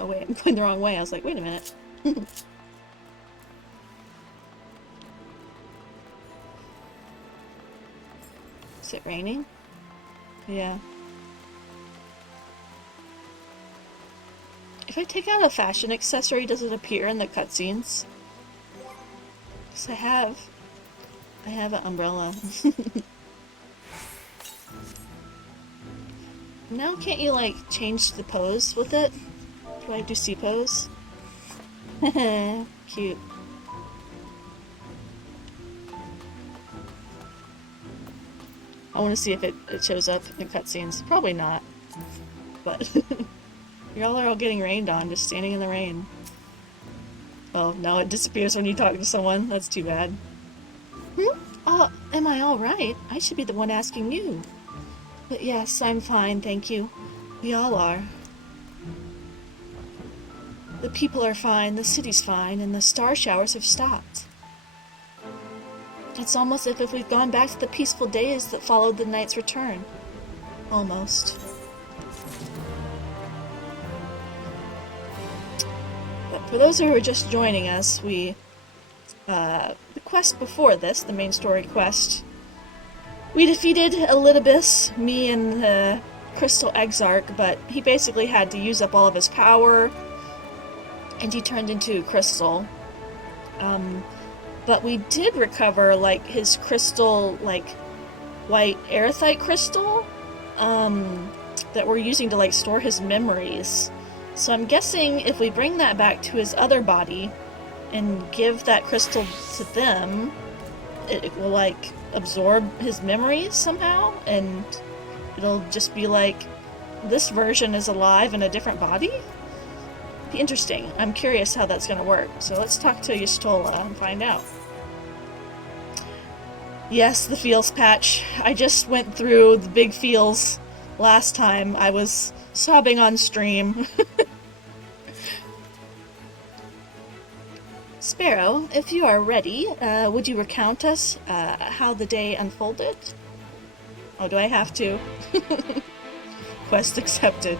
Oh wait, I'm going the wrong way. I was like, wait a minute. Is it raining? Yeah. If I take out a fashion accessory, does it appear in the cutscenes? Because I have an umbrella. Now can't you, like, change the pose with it? Do I do C-pose? Cute. I want to see if it shows up in cutscenes. Probably not. But y'all are all getting rained on, just standing in the rain. Oh, no, it disappears when you talk to someone. That's too bad. Oh, am I alright? I should be the one asking you. But yes, I'm fine, thank you. We all are. The people are fine, the city's fine, and the star showers have stopped. It's almost as if we've gone back to the peaceful days that followed the knight's return. Almost. But for those who are just joining us, the quest before this, the main story quest, we defeated Elidibus, me and the Crystal Exarch, but he basically had to use up all of his power, and he turned into crystal. But we did recover, like, his crystal, like, white aerithite crystal, that we're using to, like, store his memories. So I'm guessing if we bring that back to his other body and give that crystal to them, it will, like, absorb his memories somehow, and it'll just be like, this version is alive in a different body? Be interesting. I'm curious how that's gonna work. So let's talk to Y'shtola and find out. Yes, the feels patch. I just went through the big feels last time. I was sobbing on stream. Sparrow, if you are ready, would you recount us how the day unfolded? Oh, do I have to? Quest accepted.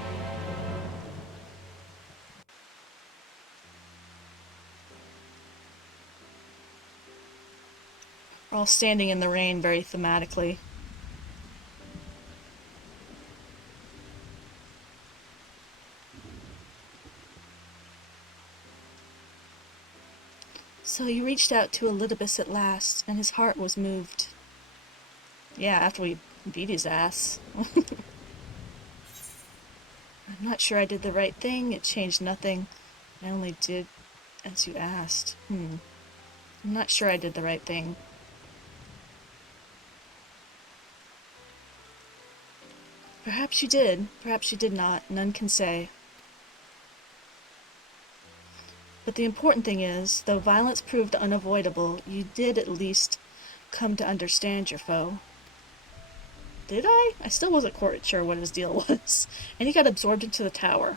We're all standing in the rain very thematically. So you reached out to Elidibus at last, and his heart was moved. Yeah, after we beat his ass. I'm not sure I did the right thing. It changed nothing. I only did as you asked. I'm not sure I did the right thing. Perhaps you did. Perhaps you did not. None can say. But the important thing is, though violence proved unavoidable, you did at least come to understand your foe. Did I? I still wasn't quite sure what his deal was. And he got absorbed into the tower.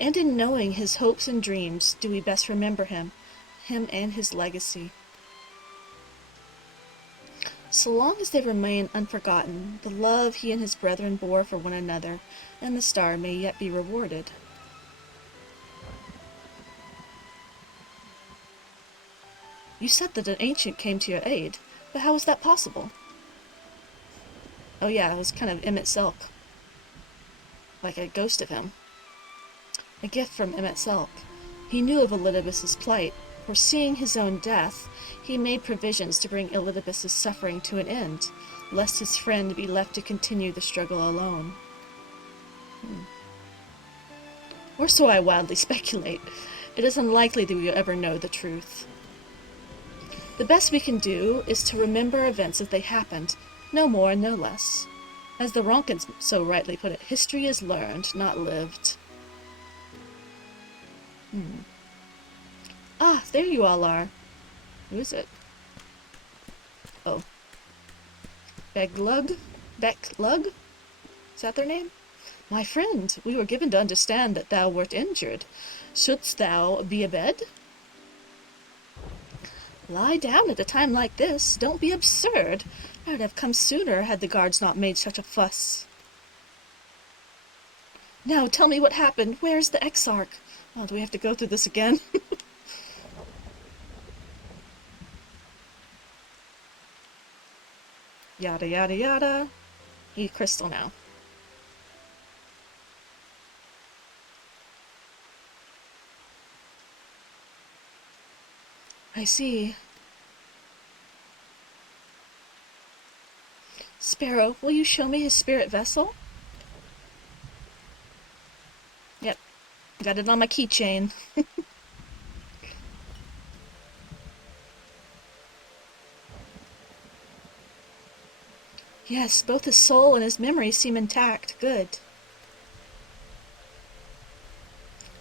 And in knowing his hopes and dreams, do we best remember him and his legacy. So long as they remain unforgotten, the love he and his brethren bore for one another, and the star may yet be rewarded. You said that an ancient came to your aid, but how was that possible? Oh yeah, it was kind of Emmett Selk. Like a ghost of him. A gift from Emmett Selk. He knew of Elidibus's plight. Foreseeing his own death, he made provisions to bring Elidibus's suffering to an end, lest his friend be left to continue the struggle alone. Or so I wildly speculate. It is unlikely that we will ever know the truth. The best we can do is to remember events as they happened, no more and no less. As the Ronkins so rightly put it, history is learned, not lived. Ah, there you all are. Who is it? Oh. Beglug? Becklug? Is that their name? My friend, we were given to understand that thou wert injured. Shouldst thou be abed? Lie down at a time like this. Don't be absurd. I would have come sooner had the guards not made such a fuss. Now tell me what happened. Where's the Exarch? Oh, do we have to go through this again? Yada yada yada. Eat crystal now. I see. Sparrow, will you show me his spirit vessel? Yep. Got it on my keychain. Yes, both his soul and his memory seem intact. Good.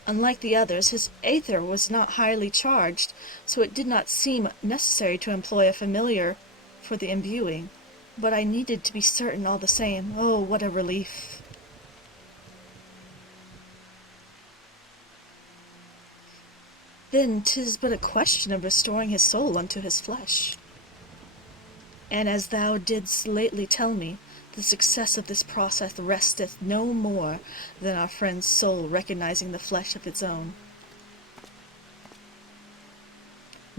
Unlike the others, his aether was not highly charged, so it did not seem necessary to employ a familiar for the imbuing. But I needed to be certain all the same. Oh, what a relief. Then 'tis but a question of restoring his soul unto his flesh. And as thou didst lately tell me, the success of this process resteth no more than our friend's soul recognizing the flesh of its own.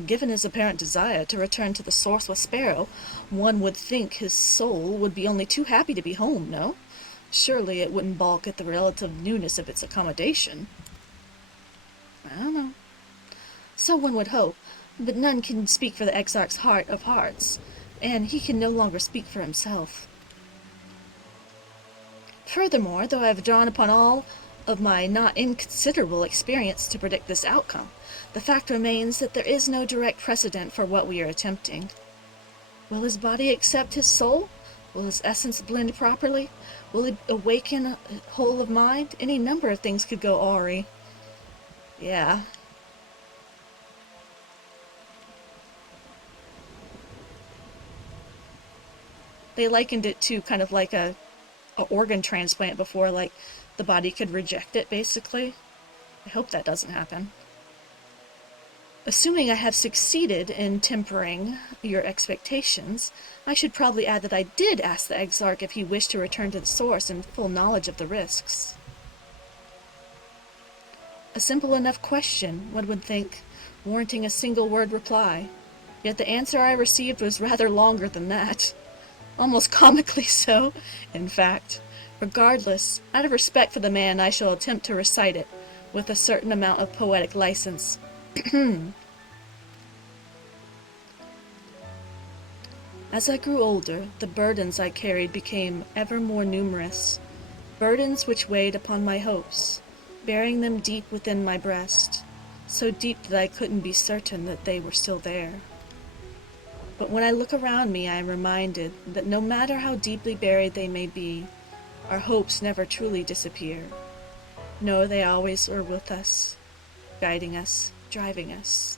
Given his apparent desire to return to the source with Sparrow, one would think his soul would be only too happy to be home, no? Surely it wouldn't balk at the relative newness of its accommodation. I don't know. So one would hope, but none can speak for the Exarch's heart of hearts, and he can no longer speak for himself. Furthermore, though I have drawn upon all of my not inconsiderable experience to predict this outcome, the fact remains that there is no direct precedent for what we are attempting. Will his body accept his soul? Will his essence blend properly? Will he awaken a whole of mind? Any number of things could go awry. Yeah. They likened it to kind of like a organ transplant before, like the body could reject it, basically. I hope that doesn't happen. Assuming I have succeeded in tempering your expectations, I should probably add that I did ask the Exarch if he wished to return to the source in full knowledge of the risks. A simple enough question, one would think, warranting a single word reply. Yet the answer I received was rather longer than that. Almost comically so, in fact. Regardless, out of respect for the man, I shall attempt to recite it, with a certain amount of poetic license. As I grew older, the burdens I carried became ever more numerous, burdens which weighed upon my hopes, bearing them deep within my breast, so deep that I couldn't be certain that they were still there. But when I look around me, I am reminded that no matter how deeply buried they may be, our hopes never truly disappear. No, they always are with us, guiding us, driving us.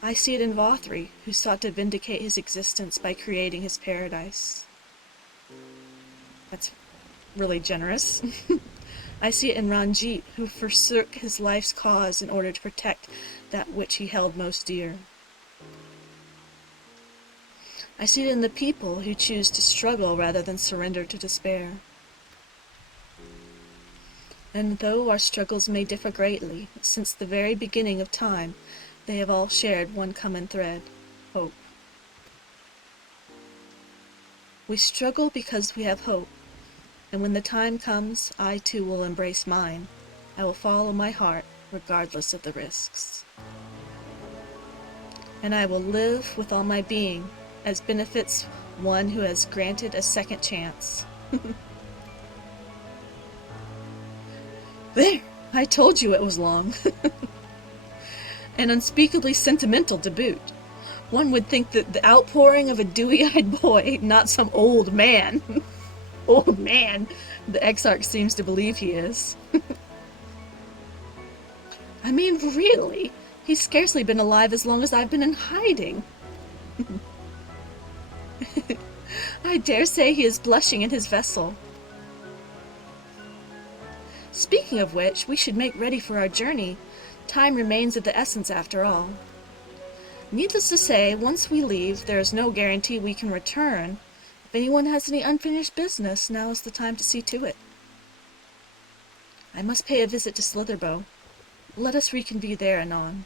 I see it in Vothri, who sought to vindicate his existence by creating his paradise. That's really generous. I see it in Ranjit, who forsook his life's cause in order to protect that which he held most dear. I see it in the people who choose to struggle rather than surrender to despair. And though our struggles may differ greatly, since the very beginning of time, they have all shared one common thread: hope. We struggle because we have hope, and when the time comes, I too will embrace mine. I will follow my heart, regardless of the risks. And I will live with all my being, as benefits one who has granted a second chance. There! I told you it was long. And unspeakably sentimental to boot. One would think that the outpouring of a dewy-eyed boy, not some old man. Old man, the Exarch seems to believe he is. I mean, really? He's scarcely been alive as long as I've been in hiding. I dare say he is blushing in his vessel. Speaking of which, we should make ready for our journey. Time remains of the essence after all. Needless to say, once we leave, there is no guarantee we can return. If anyone has any unfinished business, now is the time to see to it. I must pay a visit to Slitherbow. Let us reconvene there anon.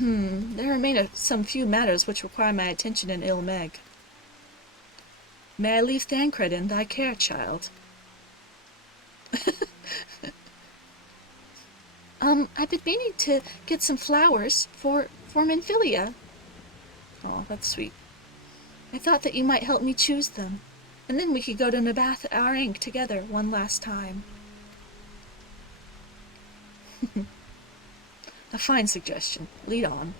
There remain some few matters which require my attention in Ilmeg. May I leave Thancred in thy care, child? I've been meaning to get some flowers for Minfilia. Oh, that's sweet. I thought that you might help me choose them, and then we could go to Nabath Arank together one last time. A fine suggestion. Lead on.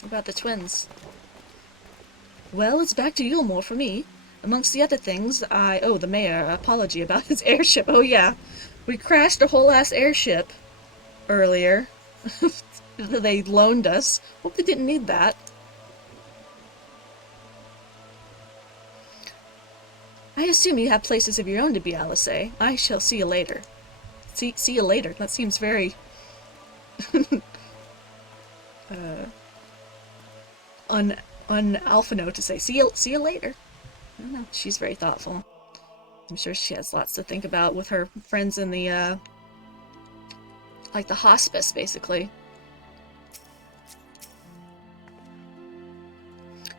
What about the twins? Well, it's back to Yulmore for me. Amongst the other things, I owe the mayor an apology about his airship. Oh yeah, we crashed a whole-ass airship earlier. They loaned us. Hope they didn't need that. I assume you have places of your own to be, Alice. I shall see you later. See you later. That seems very... un-Alphino to say. See you later. I don't know. She's very thoughtful. I'm sure she has lots to think about with her friends in the, like the hospice, basically.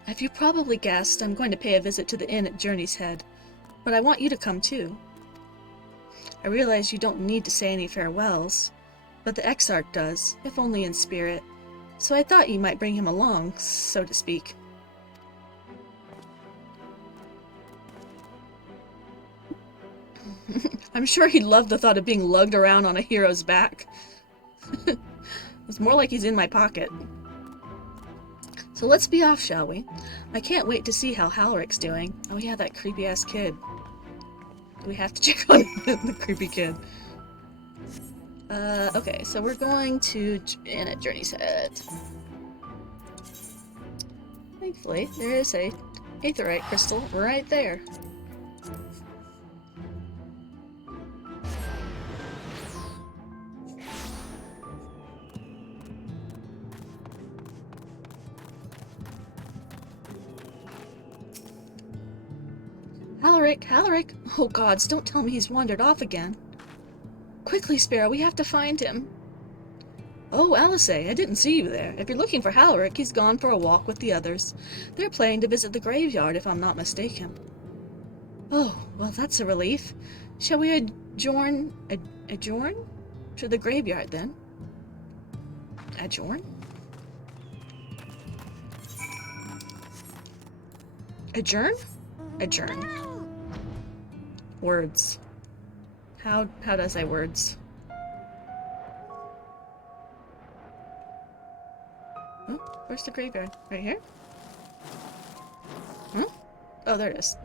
As you probably guessed, I'm going to pay a visit to the inn at Journey's Head. But I want you to come too. I realize you don't need to say any farewells, but the Exarch does, if only in spirit. So I thought you might bring him along, so to speak. I'm sure he'd love the thought of being lugged around on a hero's back. It's more like he's in my pocket. So let's be off, shall we? I can't wait to see how Halric's doing. Oh yeah, that creepy-ass kid. We have to check on the creepy kid. Okay, so we're going to inn at Journey's Head. Thankfully, there is a aetheryte crystal right there. Halric! Oh gods, don't tell me he's wandered off again. Quickly, Sparrow, we have to find him. Oh, Alice, I didn't see you there. If you're looking for Halric, he's gone for a walk with the others. They're planning to visit the graveyard, if I'm not mistaken. Oh, well, that's a relief. Shall we adjourn to the graveyard, then? Adjourn? Adjourn? Adjourn. Words. How do I say words? Oh, where's the graveyard? Right here? Huh? Oh, there it is.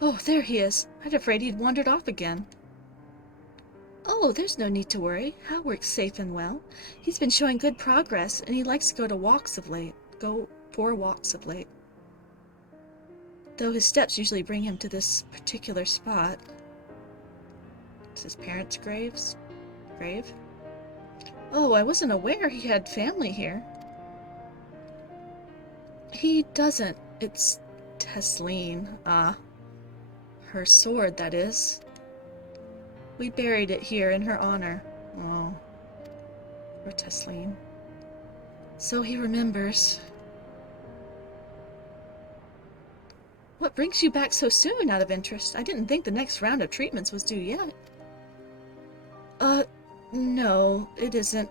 Oh, there he is. I'd afraid he'd wandered off again. Oh, there's no need to worry. Halric's safe and well. He's been showing good progress, and he likes to go for walks of late. Though his steps usually bring him to this particular spot. It's his parents' grave? Oh, I wasn't aware he had family here. He doesn't. It's Tesleen. Her sword, that is. We buried it here in her honor. Oh. Poor Tesleen. So he remembers. What brings you back so soon, out of interest? I didn't think the next round of treatments was due yet. No, it isn't.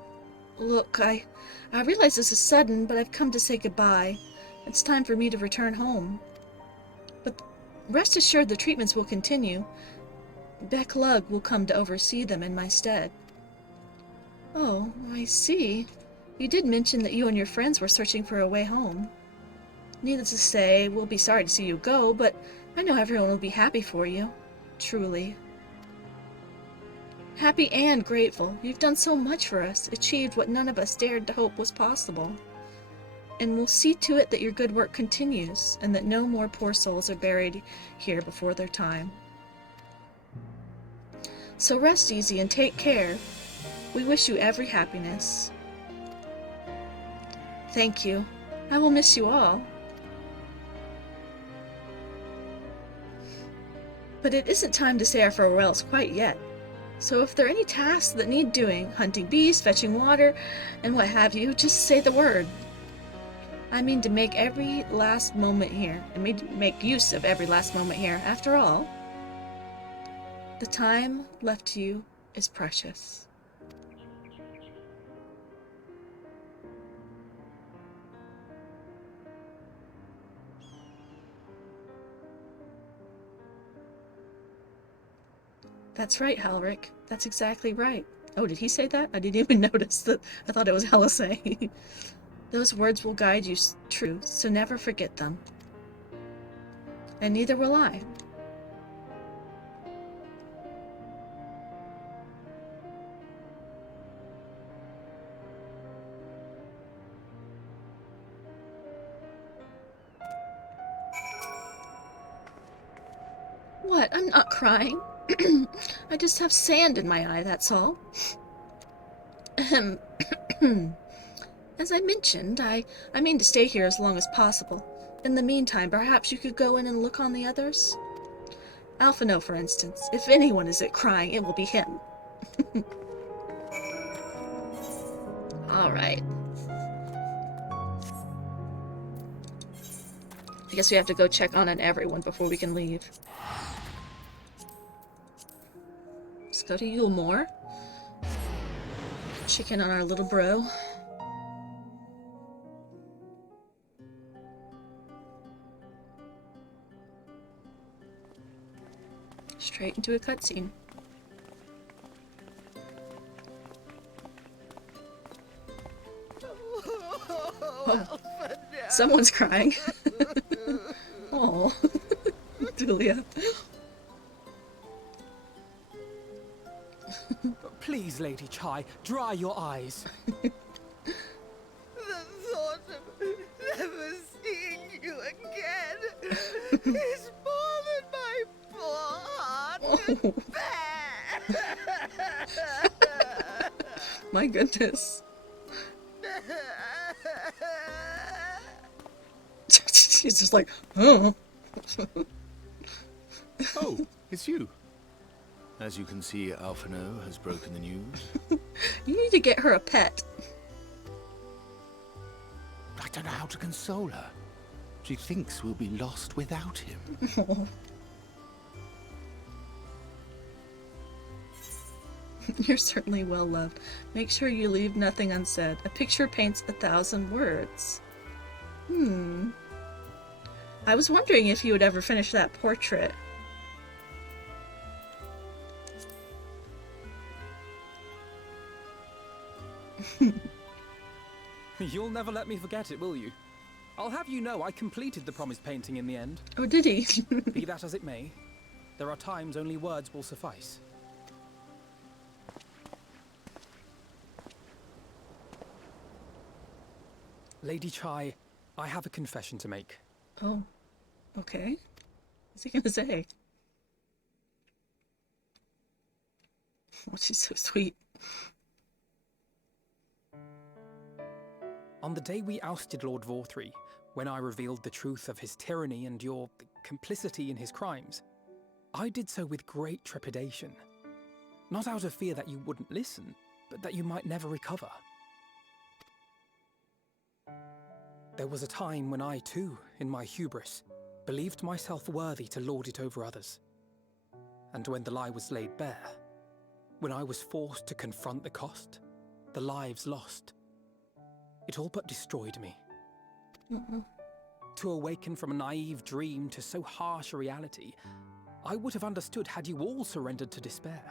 Look, I realize this is sudden, but I've come to say goodbye. It's time for me to return home. But rest assured the treatments will continue. Beck Lugg will come to oversee them in my stead. Oh, I see. You did mention that you and your friends were searching for a way home. Needless to say, we'll be sorry to see you go, but I know everyone will be happy for you. Truly. Happy and grateful. You've done so much for us, achieved what none of us dared to hope was possible. And we'll see to it that your good work continues, and that no more poor souls are buried here before their time. So rest easy and take care. We wish you every happiness. Thank you. I will miss you all. But it isn't time to say our farewells quite yet. So if there are any tasks that need doing, hunting bees, fetching water, and what have you, just say the word. I mean to make every last moment here, and make use of every last moment here. After all, the time left to you is precious. That's right, Halric. That's exactly right. Oh, did he say that? I didn't even notice that. I thought it was Hella saying. Those words will guide you true, so never forget them. And neither will I. What? I'm not crying. I just have sand in my eye, that's all. Ahem. As I mentioned, I mean to stay here as long as possible. In the meantime, perhaps you could go in and look on the others? Alphino, for instance. If anyone is crying, it will be him. Alright. I guess we have to go check on everyone before we can leave. Let's go to Yulemore. Check in on our little bro. Straight into a cutscene. Oh, someone's crying. Oh, Julia. Please, Lady Chai, dry your eyes. The thought of never seeing you again is more than my poor heart can bear. My goodness. She's just like, oh. Oh, it's you. As you can see, Alphino has broken the news. You need to get her a pet. I don't know how to console her. She thinks we'll be lost without him. Oh. You're certainly well loved. Make sure you leave nothing unsaid. A picture paints 1,000 words. I was wondering if you would ever finish that portrait. You'll never let me forget it, will you? I'll have you know I completed the promised painting in the end. Oh, did he? Be that as it may, there are times only words will suffice. Lady Chai, I have a confession to make. Oh, okay. What's he gonna say? Oh, she's so sweet. On the day we ousted Lord Vorthree, when I revealed the truth of his tyranny and your complicity in his crimes, I did so with great trepidation. Not out of fear that you wouldn't listen, but that you might never recover. There was a time when I too, in my hubris, believed myself worthy to lord it over others. And when the lie was laid bare, when I was forced to confront the cost, the lives lost, it all but destroyed me. To awaken from a naive dream to so harsh a reality, I would have understood had you all surrendered to despair.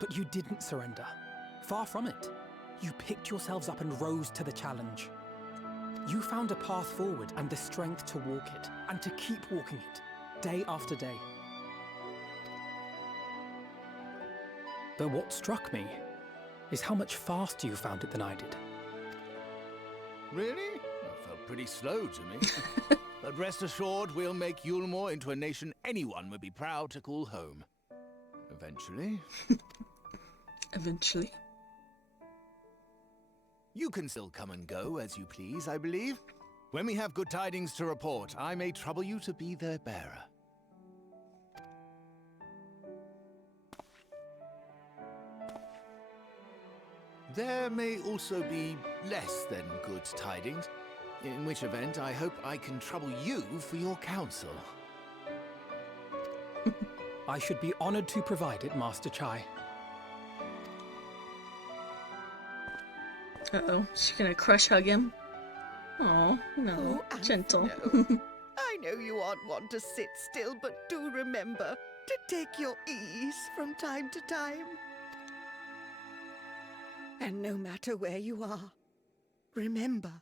But you didn't surrender. Far from it. You picked yourselves up and rose to the challenge. You found a path forward and the strength to walk it, and to keep walking it, day after day. But what struck me is how much faster you found it than I did. Really? That felt pretty slow to me. But rest assured, we'll make Yulmore into a nation anyone would be proud to call home. Eventually. Eventually. You can still come and go as you please, I believe. When we have good tidings to report, I may trouble you to be their bearer. There may also be less than good tidings, in which event I hope I can trouble you for your counsel. I should be honored to provide it, Master Chai. Uh-oh, she's gonna crush hug him. Oh, no, Oh, gentle. no. I know you aren't one to sit still, but do remember to take your ease from time to time. And no matter where you are, remember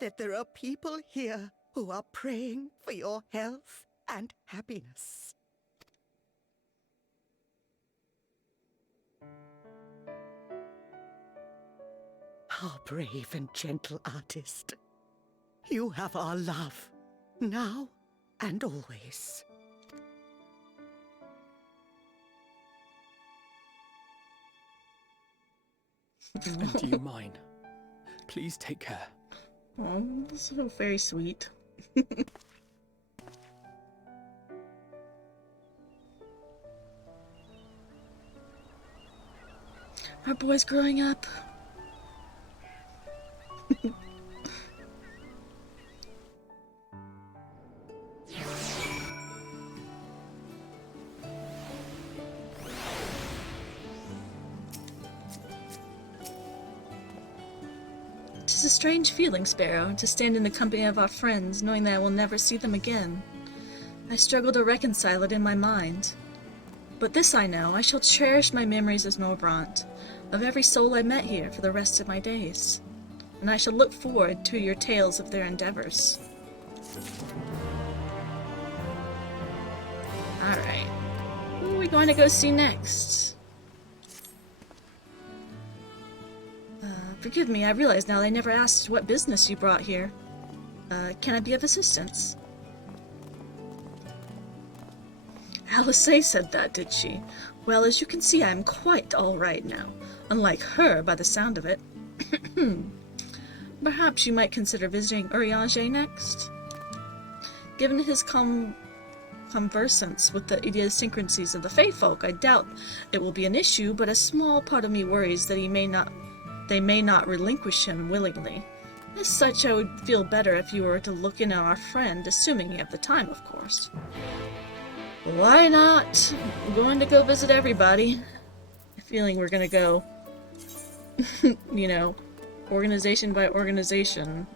that there are people here who are praying for your health and happiness. Our brave and gentle artist, you have our love, now and always. And do you mind? Please take care. Oh, so very sweet. Our boy's growing up. Tis a strange feeling, Sparrow, to stand in the company of our friends, knowing that I will never see them again. I struggle to reconcile it in my mind. But this I know, I shall cherish my memories as Norvrandt, of every soul I met here for the rest of my days. And I shall look forward to your tales of their endeavors. Alright. Who are we going to go see next? Forgive me, I realize now I never asked what business you brought here. Can I be of assistance? Alice said that, did she? Well, as you can see, I'm quite all right now. Unlike her, by the sound of it. Perhaps you might consider visiting Urianger next? Given his conversance with the idiosyncrasies of the Fae folk, I doubt it will be an issue, but a small part of me worries that they may not relinquish him willingly. As such, I would feel better if you were to look in on our friend, assuming you have the time, of course. Why not? I'm going to go visit everybody. I have a feeling we're gonna go, you know, organization by organization.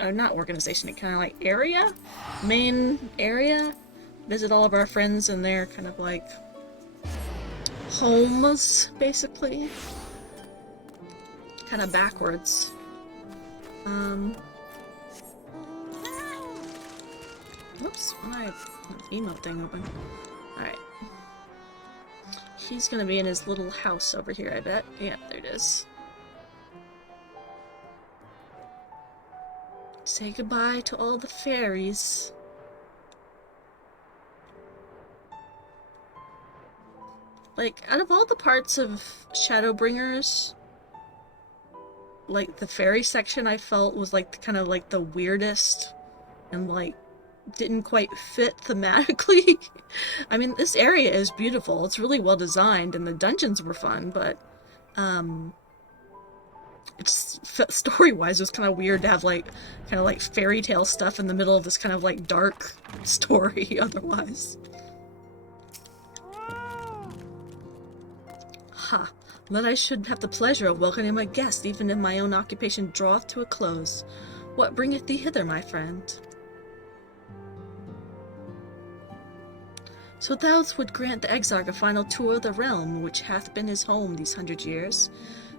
Or not organization, kind of like area? Main area? Visit all of our friends in their kind of like homes, basically. Kind of backwards. Whoops, why have the emote thing open? Alright. He's gonna be in his little house over here, I bet. Yeah, there it is. Say goodbye to all the fairies. Like, out of all the parts of Shadowbringers, like, the fairy section I felt was, like, kind of, like, the weirdest and, like, didn't quite fit thematically. I mean, this area is beautiful. It's really well designed, and the dungeons were fun, but, it's story-wise, it was kind of weird to have, like, kind of, like, fairy tale stuff in the middle of this kind of, like, dark story otherwise. Ha! That I should have the pleasure of welcoming my guest, even if my own occupation draweth to a close. What bringeth thee hither, my friend? So thou would grant the Exarch a final tour of the realm, which hath been his home these 100 years.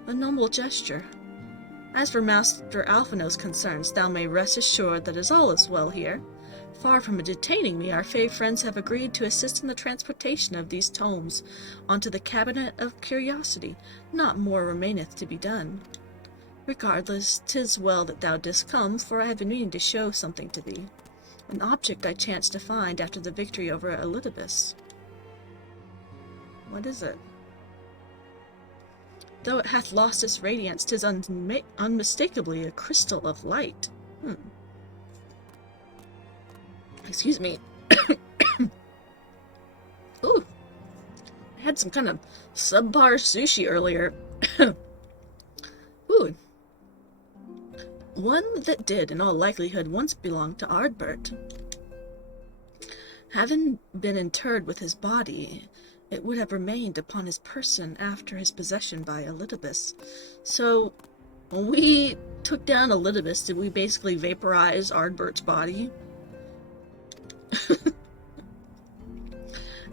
A noble gesture. As for Master Alphino's concerns, thou may rest assured that all is well here. Far from detaining me, our fey friends have agreed to assist in the transportation of these tomes onto the Cabinet of Curiosity. Not more remaineth to be done. Regardless, 'tis well that thou didst come, for I have been meaning to show something to thee. An object I chanced to find after the victory over Elidibus. What is it? Though it hath lost its radiance, 'tis unmistakably a crystal of light. Excuse me. Ooh. I had some kind of subpar sushi earlier. Ooh. One that did, in all likelihood, once belong to Ardbert. Having been interred with his body, it would have remained upon his person after his possession by Elidibus. So, when we took down Elidibus, did we basically vaporize Ardbert's body?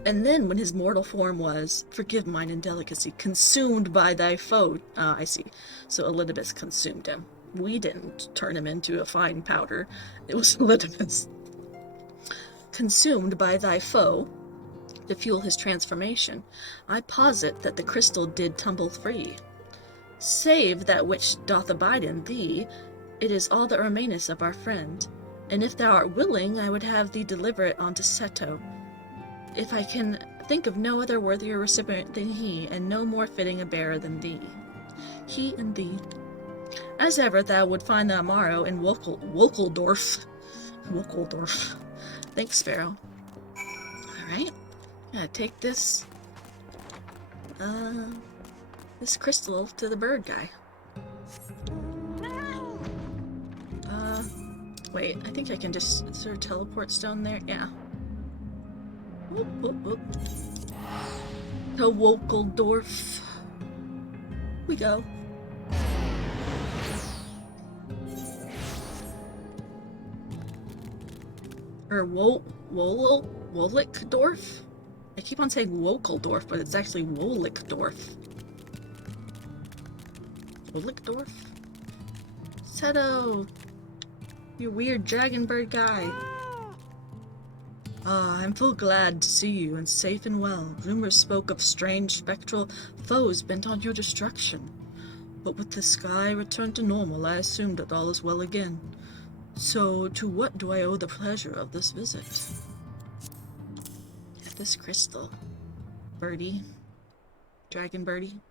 And then, when his mortal form was, forgive mine indelicacy, consumed by thy foe. I see. So Elidibus consumed him. We didn't turn him into a fine powder. It was Elidibus. Consumed by thy foe, to fuel his transformation, I posit that the crystal did tumble free. Save that which doth abide in thee, it is all that remaineth of our friend. And if thou art willing, I would have thee deliver it unto Seto. If I can think of no other worthier recipient than he, and no more fitting a bearer than thee. He and thee. As ever, thou would find the Amaro in Wokeldorf. Wokeldorf. Thanks, Sparrow. Alright. Gotta take this crystal to the bird guy. Wait, I think I can just, is there a teleport stone there? Yeah. Whoop, whoop, whoop. To Wokeldorf. We go. Or Wolikdorf? I keep on saying Wokeldorf, but it's actually Wolikdorf. Wolikdorf? Seto! You weird dragon bird guy. I'm full glad to see you, and safe and well. Rumors spoke of strange spectral foes bent on your destruction. But with the sky returned to normal, I assumed that all is well again. So, to what do I owe the pleasure of this visit? This crystal. Birdie. Dragon birdie.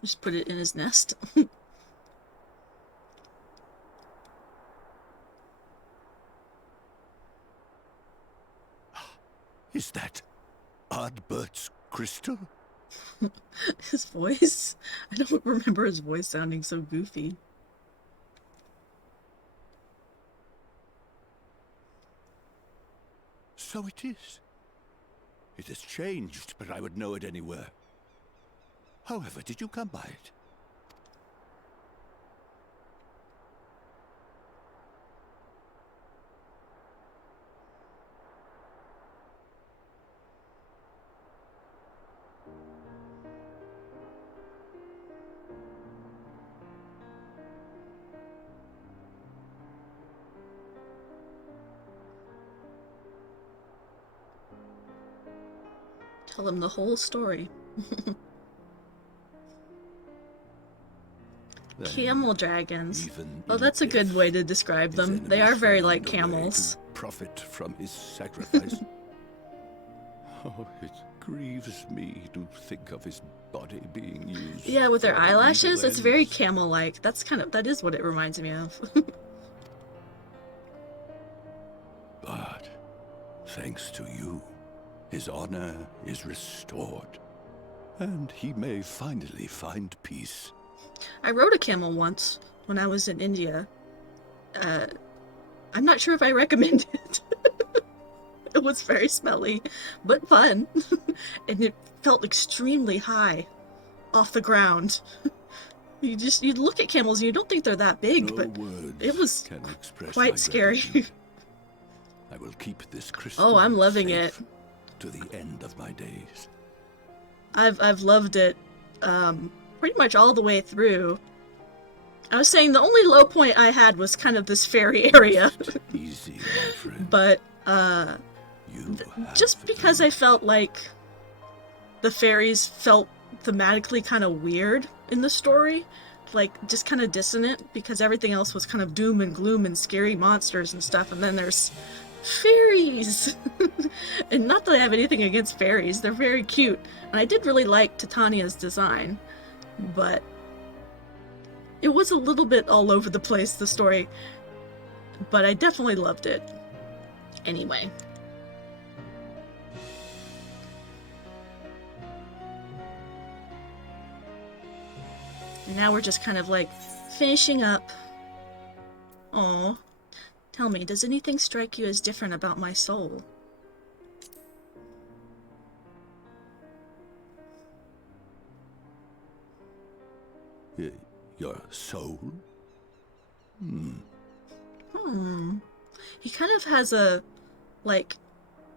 Just put it in his nest. Is that Ardbert's crystal? His voice? I don't remember his voice sounding so goofy. So it is. It has changed, but I would know it anywhere. However, did you come by it? Tell him the whole story. Camel dragons. Oh, that's a good way to describe them. They are very like camels. Profit from his sacrifice. Oh, it grieves me to think of his body being used. Yeah, with their eyelashes, it's very camel-like. That is what it reminds me of. But thanks to you, his honor is restored, and he may finally find peace. I rode a camel once when I was in India. I'm not sure if I recommend it. It was very smelly, but fun. And it felt extremely high off the ground. You look at camels and you don't think they're that big, No but words it was can express quite my scary. gratitude. I will keep this crystal. Oh, I'm loving safe it. to the end of my days. I've loved it pretty much all the way through. I was saying the only low point I had was kind of this fairy area. Easy, my friend. But You just have because done I felt like the fairies felt thematically kind of weird in the story, like just kind of dissonant, because everything else was kind of doom and gloom and scary monsters and stuff, and then there's fairies. And not that I have anything against fairies, they're very cute, and I did really like Titania's design, but it was a little bit all over the place, the story, but I definitely loved it. Anyway. And now we're just kind of like finishing up. Aw. Tell me, does anything strike you as different about my soul? your soul? He kind of has a, like,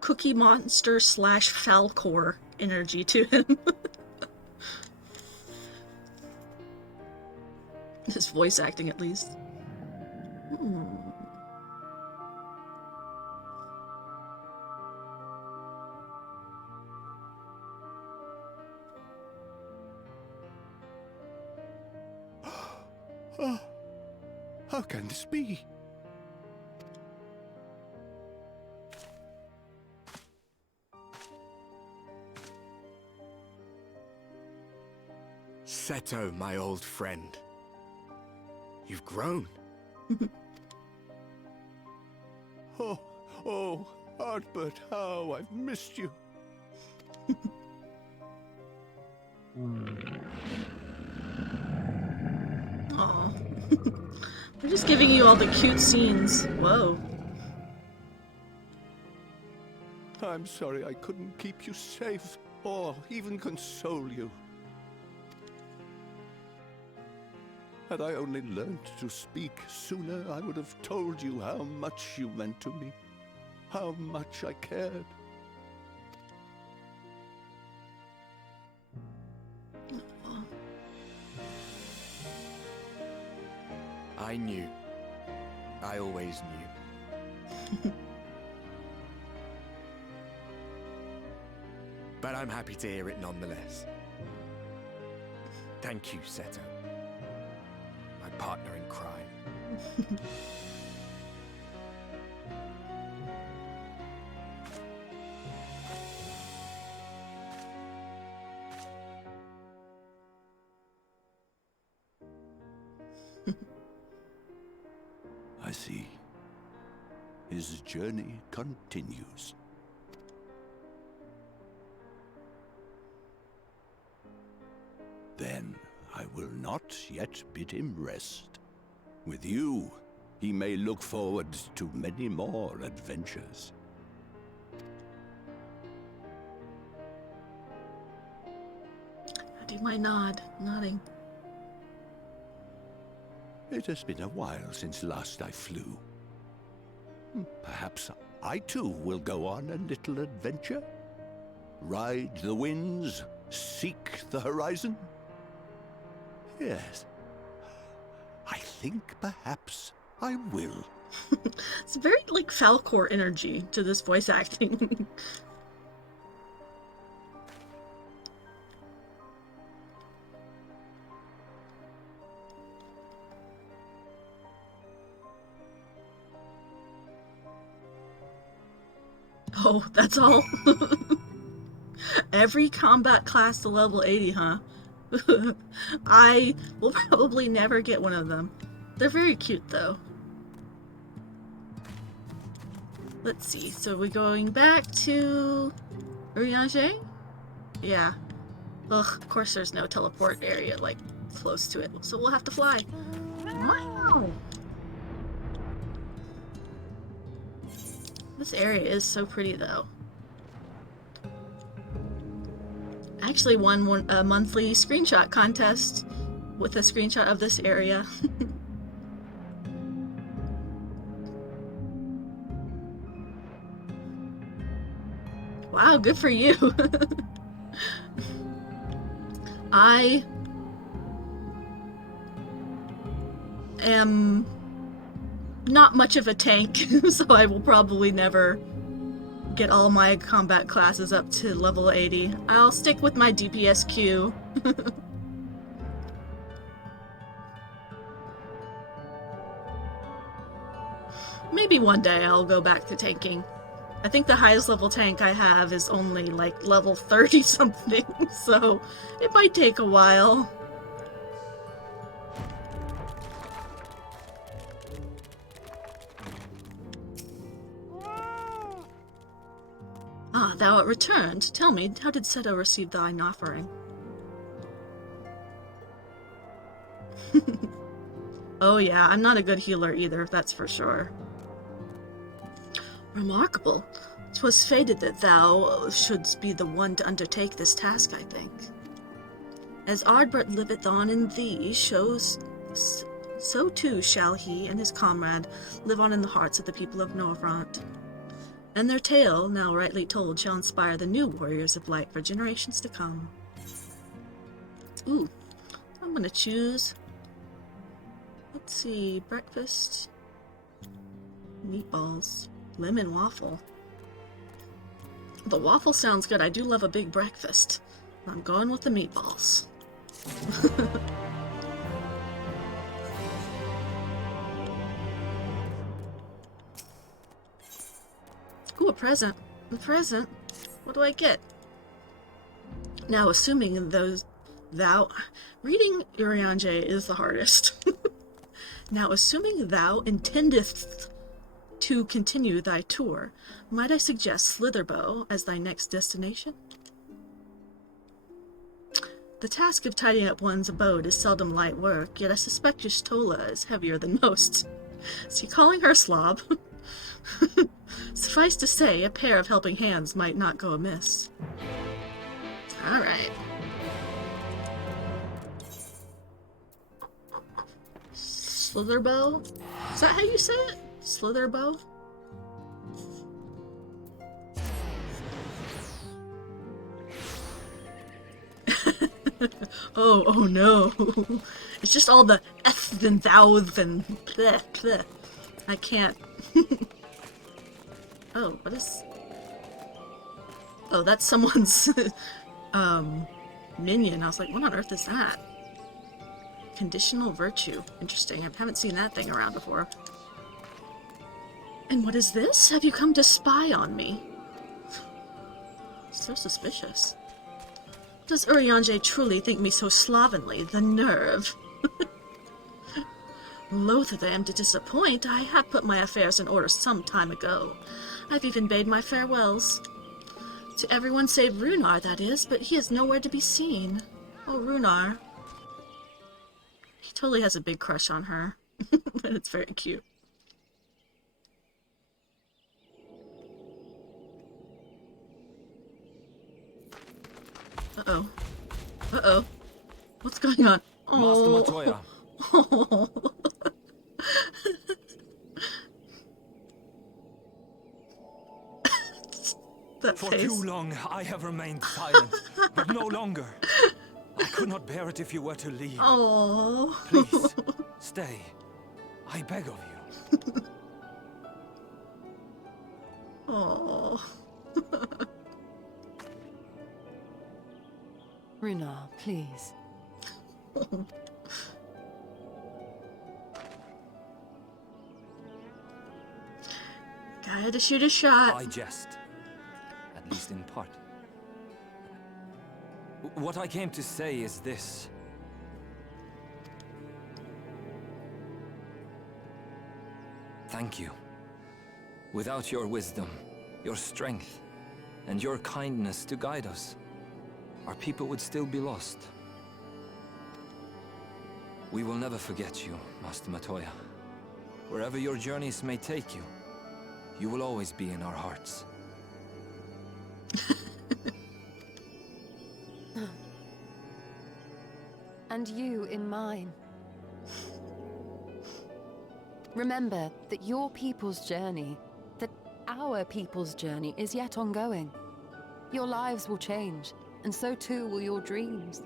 Cookie Monster / Falcor energy to him. His voice acting, at least. How can this be? Seto, my old friend. You've grown. Oh, Artbert, how I've missed you. Aw. We're just giving you all the cute scenes. Whoa. I'm sorry I couldn't keep you safe or even console you. Had I only learned to speak sooner, I would have told you how much you meant to me, how much I cared. I knew. I always knew. But I'm happy to hear it nonetheless. Thank you, Seto. My partner in crime. I see. His journey continues. Then I will not yet bid him rest. With you, he may look forward to many more adventures. I do my nodding. It has been a while since last I flew. Perhaps I too will go on a little adventure? Ride the winds, seek the horizon? Yes, I think perhaps I will. It's very, like, Falcor energy to this voice acting. Oh, that's all? Every combat class to level 80, huh? I will probably never get one of them. They're very cute, though. Let's see, so we're going back to Urianger? Yeah. Ugh, of course there's no teleport area, like, close to it, so we'll have to fly. Wow! This area is so pretty, though. I actually won a monthly screenshot contest with a screenshot of this area. Wow, good for you. I am not much of a tank, so I will probably never get all my combat classes up to level 80. I'll stick with my DPS queue. Maybe one day I'll go back to tanking. I think the highest level tank I have is only like level 30 something, so it might take a while. Ah, thou art returned. Tell me, how did Seto receive thine offering? Oh yeah, I'm not a good healer either, that's for sure. Remarkable. 'Twas fated that thou shouldst be the one to undertake this task, I think. As Ardbert liveth on in thee, so too shall he and his comrade live on in the hearts of the people of Norvrandt. And their tale, now rightly told, shall inspire the new warriors of light for generations to come. Ooh, I'm gonna choose, let's see, breakfast, meatballs, lemon waffle. The waffle sounds good. I do love a big breakfast. I'm going with the meatballs. Ooh, a present. A present? What do I get? Now, assuming reading Urianger is the hardest. Now, assuming thou intendest to continue thy tour, might I suggest Slitherbow as thy next destination? The task of tidying up one's abode is seldom light work, yet I suspect your stola is heavier than most. Is he calling her slob? Suffice to say, a pair of helping hands might not go amiss. Alright. Slitherbow? Is that how you say it? Slitherbow? Oh no. It's just all the F's and thou's and bleh, bleh. I can't. Oh, what is... Oh, that's someone's, minion. I was like, what on earth is that? Conditional virtue. Interesting. I haven't seen that thing around before. And what is this? Have you come to spy on me? So suspicious. Does Urianger truly think me so slovenly? The nerve. Loath that I am to disappoint, I have put my affairs in order some time ago. I've even bade my farewells. To everyone save Runar, that is, but he is nowhere to be seen. Oh, Runar. He totally has a big crush on her. And it's very cute. Uh-oh. Uh-oh. What's going on? Oh. Master Matoya. Oh. That For face. too long I have remained silent, but no longer. I could not bear it if you were to leave. Oh. Please, stay. I beg of you. Oh. Runar, please. Gotta shoot a shot. I jest. At least in part. What I came to say is this. Thank you. Without your wisdom, your strength, and your kindness to guide us, our people would still be lost. We will never forget you, Master Matoya. Wherever your journeys may take you, you will always be in our hearts. and you in mine. Remember that your people's journey, that our people's journey is yet ongoing. Your lives will change, and so too will your dreams.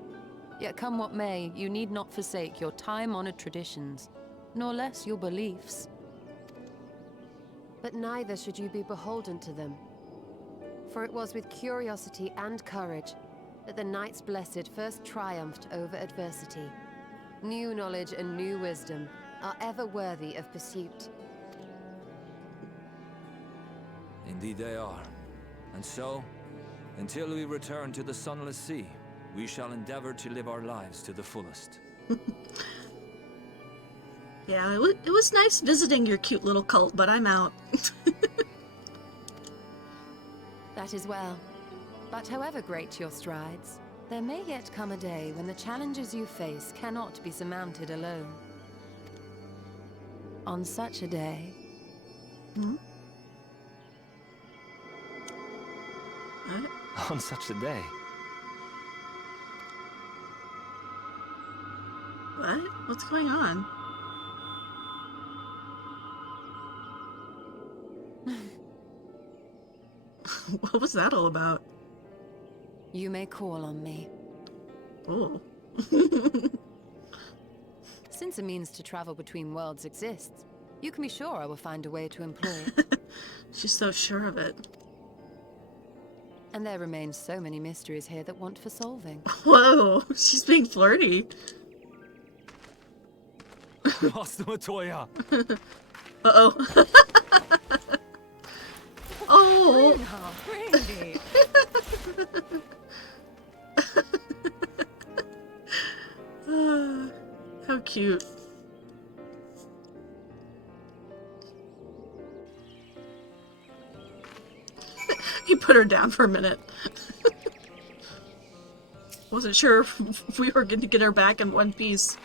Yet come what may, you need not forsake your time-honored traditions, nor less your beliefs. But neither should you be beholden to them. For it was with curiosity and courage that the Knights Blessed first triumphed over adversity. New knowledge and new wisdom are ever worthy of pursuit. Indeed they are. And so, until we return to the Sunless Sea, we shall endeavor to live our lives to the fullest. Yeah, it was nice visiting your cute little cult, but I'm out. That is well. But however great your strides, there may yet come a day when the challenges you face cannot be surmounted alone. On such a day... Hmm? What? On such a day? What? What's going on? What was that all about? You may call on me. Oh. Since a means to travel between worlds exists, you can be sure I will find a way to employ it. She's so sure of it. And there remain so many mysteries here that want for solving. Whoa, she's being flirty. Matoya! Uh-oh. Oh! Really? How cute. He put her down for a minute. Wasn't sure if we were going to get her back in one piece.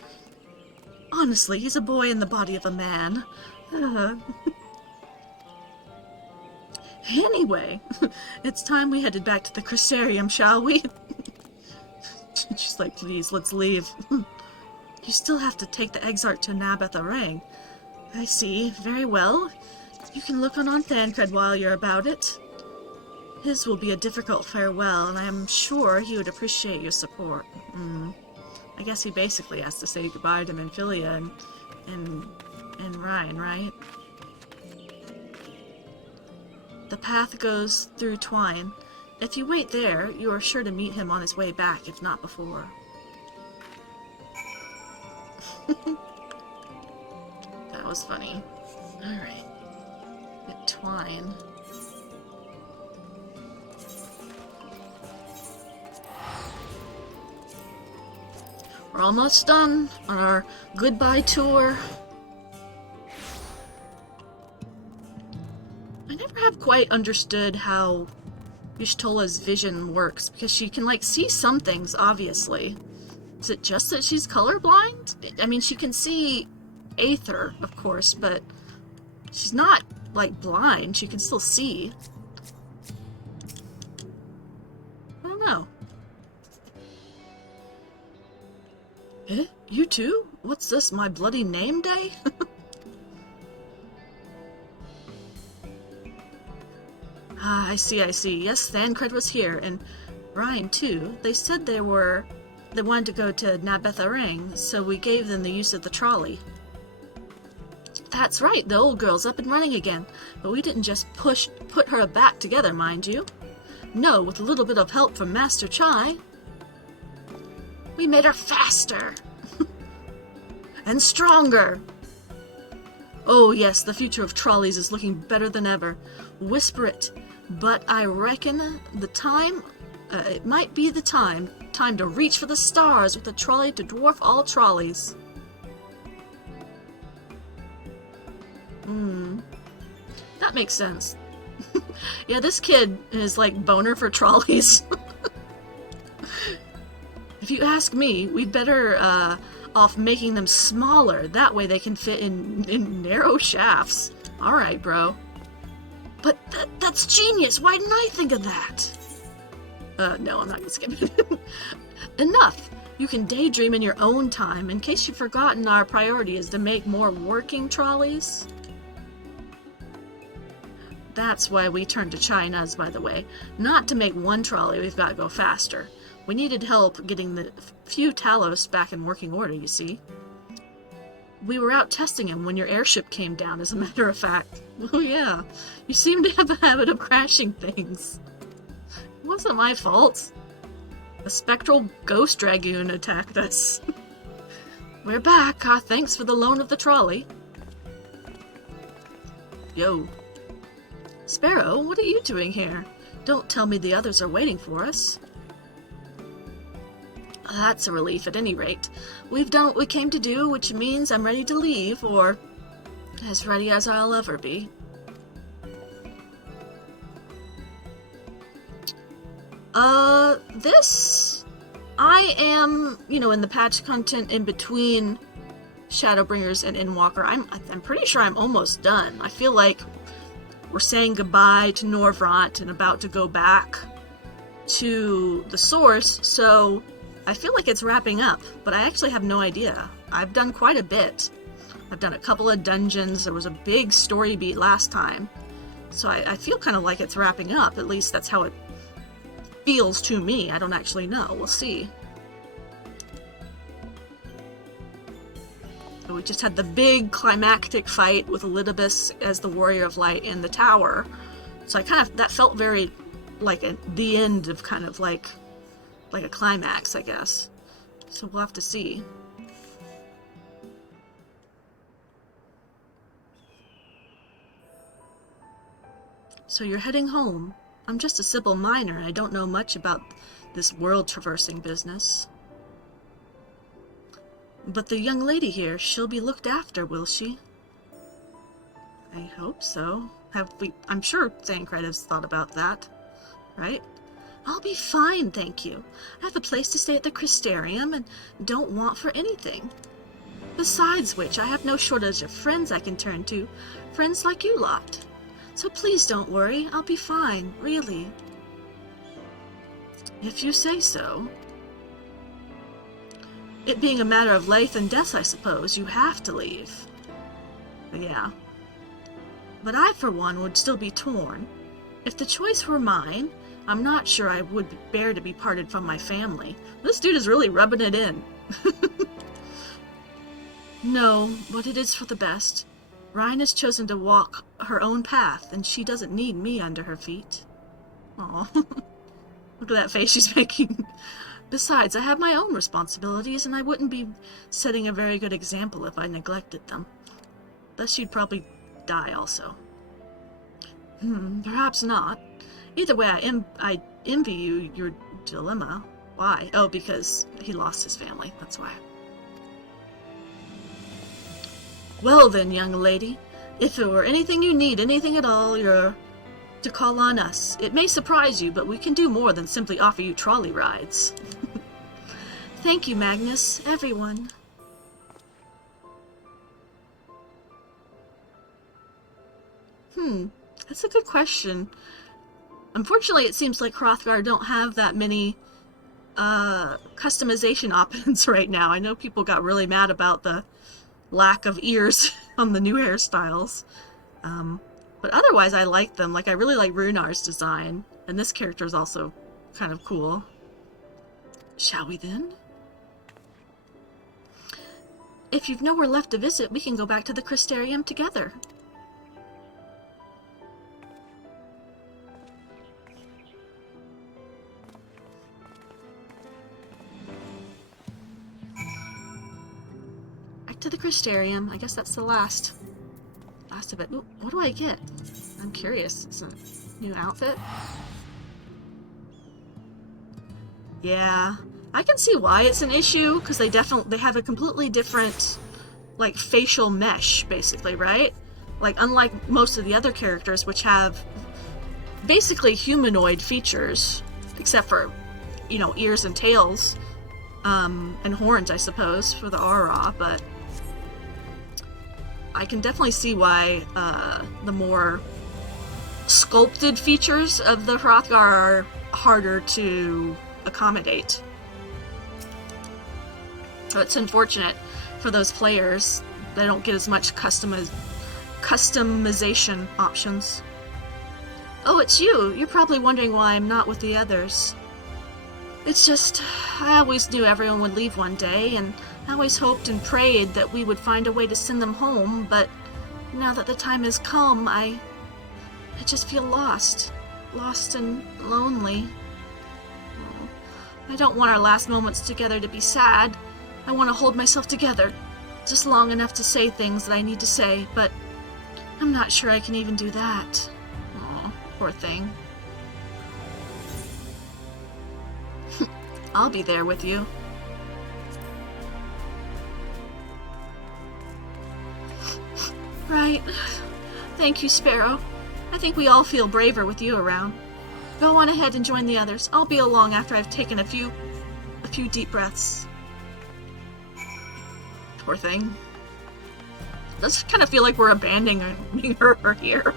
Honestly, he's a boy in the body of a man. Anyway, it's time we headed back to the Crystarium, shall we? She's like, please, let's leave. You still have to take the Exarch to Nabatha-Rang. I see. Very well. You can look on Thancred while you're about it. His will be a difficult farewell, and I am sure he would appreciate your support. I guess he basically has to say goodbye to Minfilia and Ryan, right? The path goes through Twine. If you wait there, you are sure to meet him on his way back, if not before. That was funny. Alright. At Twine. We're almost done on our goodbye tour. I never have quite understood how Y'shtola's vision works, because she can, like, see some things, obviously. Is it just that she's colorblind? I mean, she can see Aether, of course, but she's not, like, blind. She can still see. I don't know. Eh? You too? What's this, my bloody name day? Ah, I see. Yes, Thancred was here, and Ryan too. They said they wanted to go to Nabatha-Rang, so we gave them the use of the trolley. That's right, the old girl's up and running again, but we didn't just put her back together, mind you. No, with a little bit of help from Master Chai. We made her faster! And stronger! Oh yes, the future of trolleys is looking better than ever. Whisper it, but I reckon the time, it might be the time to reach for the stars with a trolley to dwarf all trolleys. That makes sense. Yeah, this kid is like boner for trolleys. If you ask me, we'd better off making them smaller. That way they can fit in narrow shafts. Alright, bro. But that's genius! Why didn't I think of that? No, I'm not gonna skip it. Enough! You can daydream in your own time. In case you've forgotten, our priority is to make more working trolleys. That's why we turned to China's, by the way. Not to make one trolley, we've got to go faster. We needed help getting the few Talos back in working order, you see. We were out testing him when your airship came down, as a matter of fact. Oh yeah, you seem to have a habit of crashing things. It wasn't my fault. A spectral ghost dragoon attacked us. We're back. Thanks for the loan of the trolley. Yo. Sparrow, what are you doing here? Don't tell me the others are waiting for us. That's a relief at any rate. We've done what we came to do, which means I'm ready to leave, or as ready as I'll ever be. I am, in the patch content in between Shadowbringers and Endwalker. I'm pretty sure I'm almost done. I feel like we're saying goodbye to Norvrandt and about to go back to the source, so I feel like it's wrapping up, but I actually have no idea. I've done quite a bit. I've done a couple of dungeons. There was a big story beat last time, so I feel kind of like it's wrapping up. At least that's how it feels to me. I don't actually know. We'll see. So we just had the big climactic fight with Elidibus as the Warrior of Light in the tower. So that felt very like the end of kind of like a climax, I guess. So we'll have to see. So you're heading home. I'm just a simple miner. I don't know much about this world-traversing business. But the young lady here, she'll be looked after, will she? I hope so. I'm sure Thancred has thought about that, right? I'll be fine, thank you. I have a place to stay at the Crystarium and don't want for anything. Besides which, I have no shortage of friends I can turn to. Friends like you lot. So please don't worry, I'll be fine, really. If you say so. It being a matter of life and death, I suppose, you have to leave. Yeah. But I, for one, would still be torn. If the choice were mine, I'm not sure I would bear to be parted from my family. This dude is really rubbing it in. No, but it is for the best. Ryan has chosen to walk her own path, and she doesn't need me under her feet. Aw. Look at that face she's making. Besides, I have my own responsibilities, and I wouldn't be setting a very good example if I neglected them. Thus she'd probably die also. Perhaps not. Either way, I envy you your dilemma. Why? Oh, because he lost his family, that's why. Well then, young lady, if there were anything you need, anything at all, you're to call on us. It may surprise you, but we can do more than simply offer you trolley rides. Thank you, Magnus, everyone. That's a good question. Unfortunately, it seems like Hrothgar don't have that many customization options right now. I know people got really mad about the lack of ears on the new hairstyles. But otherwise, I like them. Like, I really like Runar's design. And this character is also kind of cool. Shall we then? If you've nowhere left to visit, we can go back to the Crystarium together. Back to the Crystarium. I guess that's the last of it. Ooh, what do I get? I'm curious. It's a new outfit. Yeah, I can see why it's an issue, because they have a completely different, like, facial mesh, basically, right? Like, unlike most of the other characters, which have basically humanoid features, except for, ears and tails, and horns, I suppose, for the aura, but I can definitely see why the more sculpted features of the Hrothgar are harder to accommodate. So it's unfortunate for those players. They don't get as much customization options. Oh, it's you! You're probably wondering why I'm not with the others. It's just, I always knew everyone would leave one day, and I always hoped and prayed that we would find a way to send them home, but now that the time has come, I just feel lost. Lost and lonely. Oh, I don't want our last moments together to be sad. I want to hold myself together, just long enough to say things that I need to say, but I'm not sure I can even do that. Oh, poor thing. I'll be there with you. Right. Thank you, Sparrow. I think we all feel braver with you around. Go on ahead and join the others. I'll be along after I've taken a few deep breaths. Poor thing. Does kind of feel like we're abandoning her here.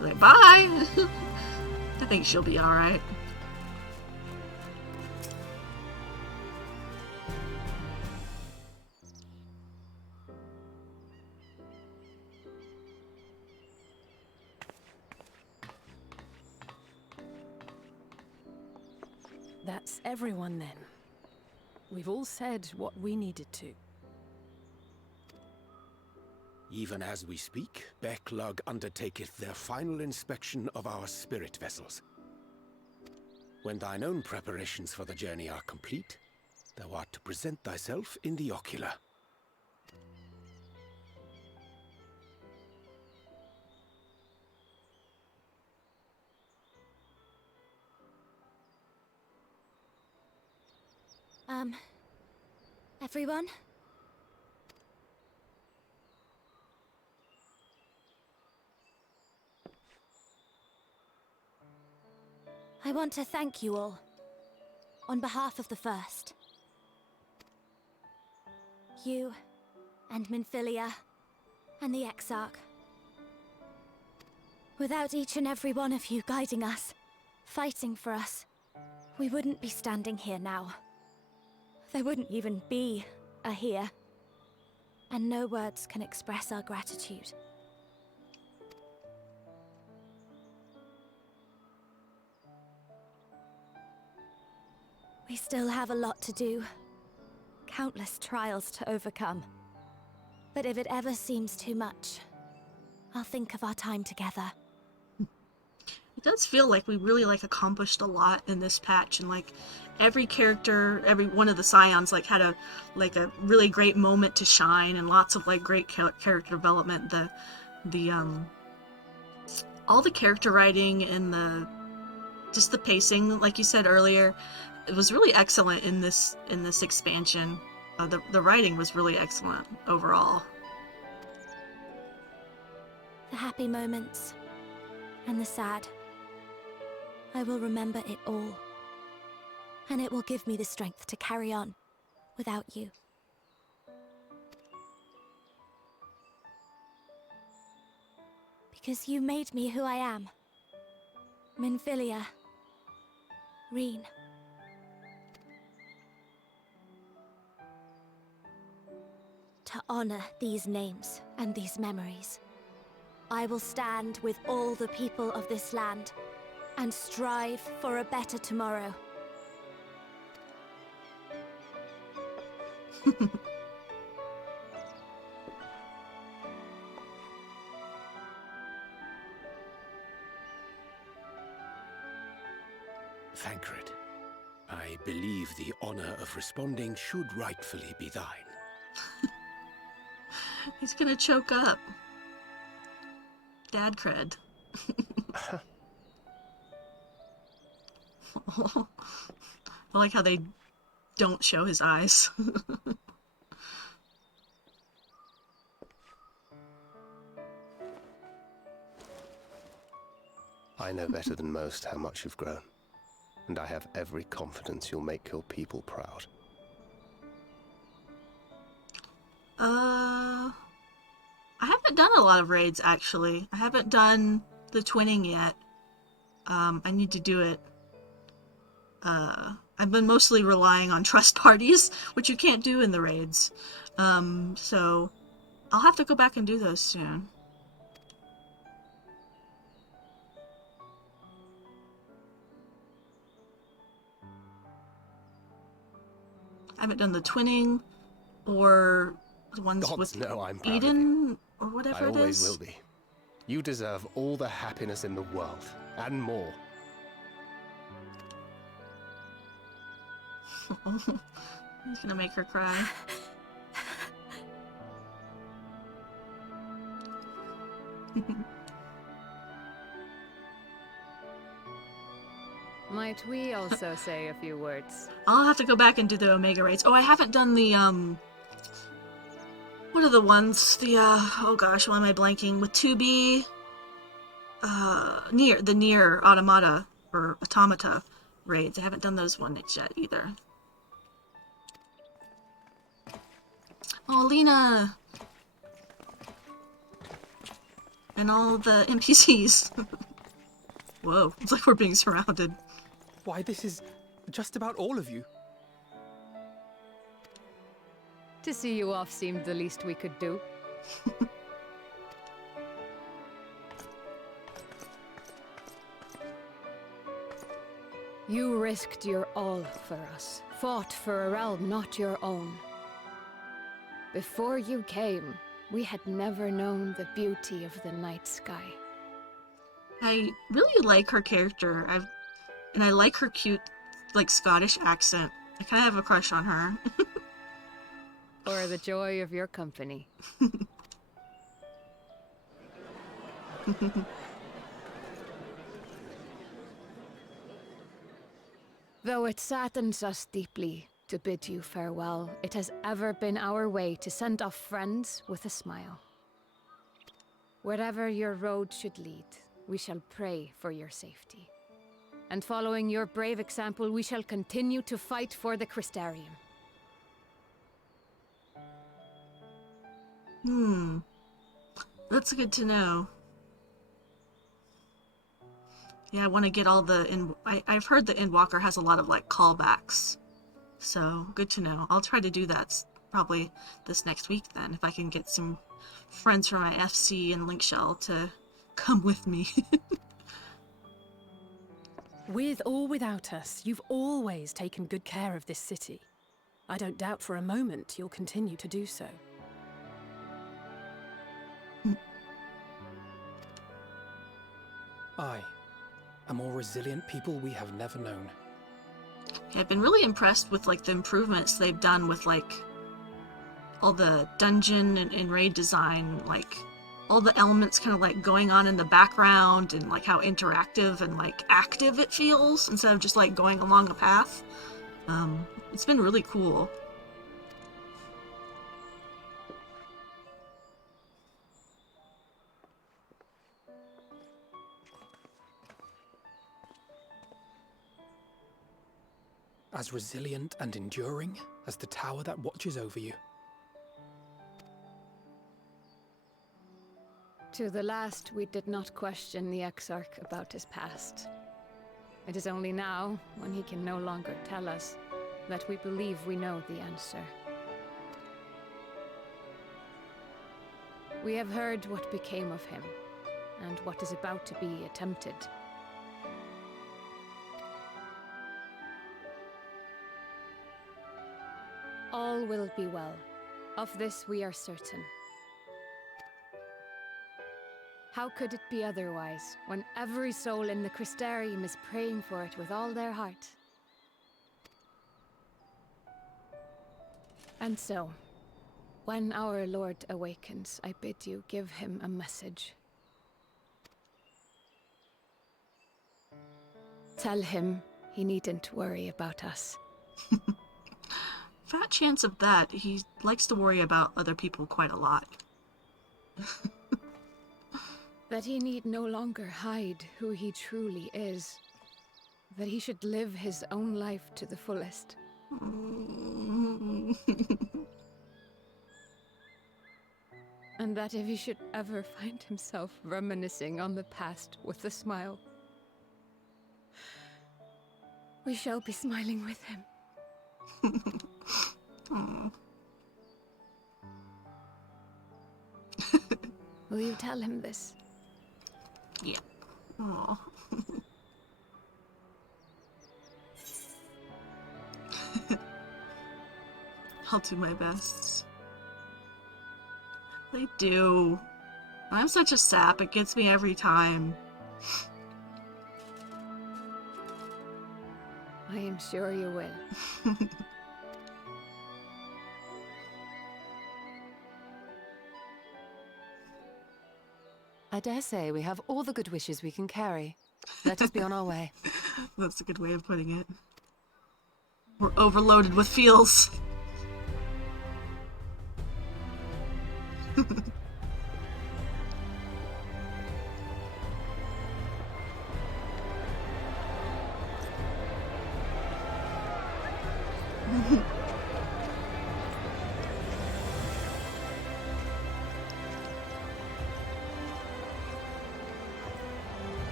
Like, bye! I think she'll be alright. That's everyone then. We've all said what we needed to. Even as we speak, Backlug undertaketh their final inspection of our spirit vessels. When thine own preparations for the journey are complete, thou art to present thyself in the ocular. Everyone? I want to thank you all, on behalf of the First. You, and Minfilia, and the Exarch. Without each and every one of you guiding us, fighting for us, we wouldn't be standing here now. There wouldn't even be a here. And no words can express our gratitude. We still have a lot to do. Countless trials to overcome. But if it ever seems too much, I'll think of our time together. It does feel like we really accomplished a lot in this patch, and every character, every one of the Scions had a really great moment to shine, and lots of great character development. All the character writing and just the pacing, like you said earlier, it was really excellent in this expansion. The writing was really excellent overall. The happy moments and the sad. I will remember it all. And it will give me the strength to carry on without you. Because you made me who I am. Minfilia. Reen. To honor these names and these memories, I will stand with all the people of this land and strive for a better tomorrow. Thancred, I believe the honor of responding should rightfully be thine. He's gonna choke up. Dad cred. I like how they don't show his eyes. I know better than most how much you've grown, and I have every confidence you'll make your people proud. I haven't done a lot of raids, actually. I haven't done the twinning yet. I need to do it. I've been mostly relying on trust parties, which you can't do in the raids. So I'll have to go back and do those soon. I haven't done the twinning or the ones Gods with know I'm proud of Eden or whatever I it always is. will be. You deserve all the happiness in the world, and more. He's gonna make her cry. Might we also say a few words? I'll have to go back and do the Omega raids. Oh, I haven't done the, what are the ones? The, oh gosh, why am I blanking? With 2B, the Nier Automata, or Automata raids. I haven't done those ones yet, either. Oh, Lena! And all the NPCs. Whoa, it's like we're being surrounded. Why, this is just about all of you. To see you off seemed the least we could do. You risked your all for us, fought for a realm not your own. Before you came, we had never known the beauty of the night sky. I really like her character. And I like her cute, like, Scottish accent. I kind of have a crush on her. For the joy of your company. Though it saddens us deeply to bid you farewell, it has ever been our way to send off friends with a smile. Wherever your road should lead, we shall pray for your safety. And following your brave example, we shall continue to fight for the Crystarium. That's good to know. Yeah, I want to get all the... I've heard that Endwalker has a lot of, like, callbacks. So, good to know. I'll try to do that probably this next week, then, if I can get some friends from my FC and Linkshell to come with me. With or without us, you've always taken good care of this city. I don't doubt for a moment you'll continue to do so. Aye, a more resilient people we have never known. I've been really impressed with, like, the improvements they've done with, like, all the dungeon and raid design, like, all the elements kind of, like, going on in the background, and, like, how interactive and, like, active it feels, instead of just, like, going along a path. It's been really cool. As resilient and enduring as the tower that watches over you. To the last, we did not question the Exarch about his past. It is only now, when he can no longer tell us, that we believe we know the answer. We have heard what became of him, and what is about to be attempted. All will be well. Of this we are certain. How could it be otherwise, when every soul in the Crystarium is praying for it with all their heart? And so, when our Lord awakens, I bid you give him a message. Tell him he needn't worry about us. Fat chance of that. He likes to worry about other people quite a lot. That he need no longer hide who he truly is. That he should live his own life to the fullest. And that if he should ever find himself reminiscing on the past with a smile, We shall be smiling with him. Aw. Will you tell him this? Yeah. Aw. I'll do my best. They do. I'm such a sap, it gets me every time. I am sure you will. I dare say we have all the good wishes we can carry. Let us be on our way. That's a good way of putting it. We're overloaded with feels.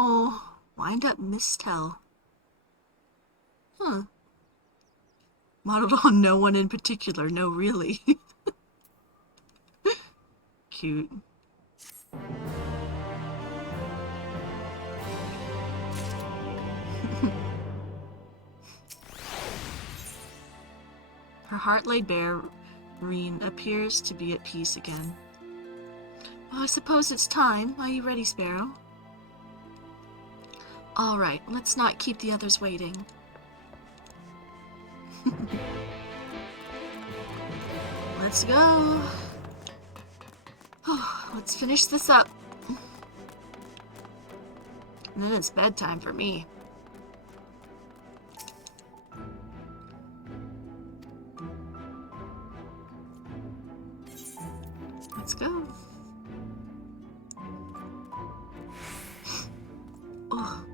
Oh, wind up mistel. Huh. Modeled on no one in particular, no really. Cute. Her heart laid bare, Reen appears to be at peace again. Well, I suppose it's time. Are you ready, Sparrow? All right, let's not keep the others waiting. Let's go. Let's finish this up. And then it's bedtime for me. Let's go. Oh,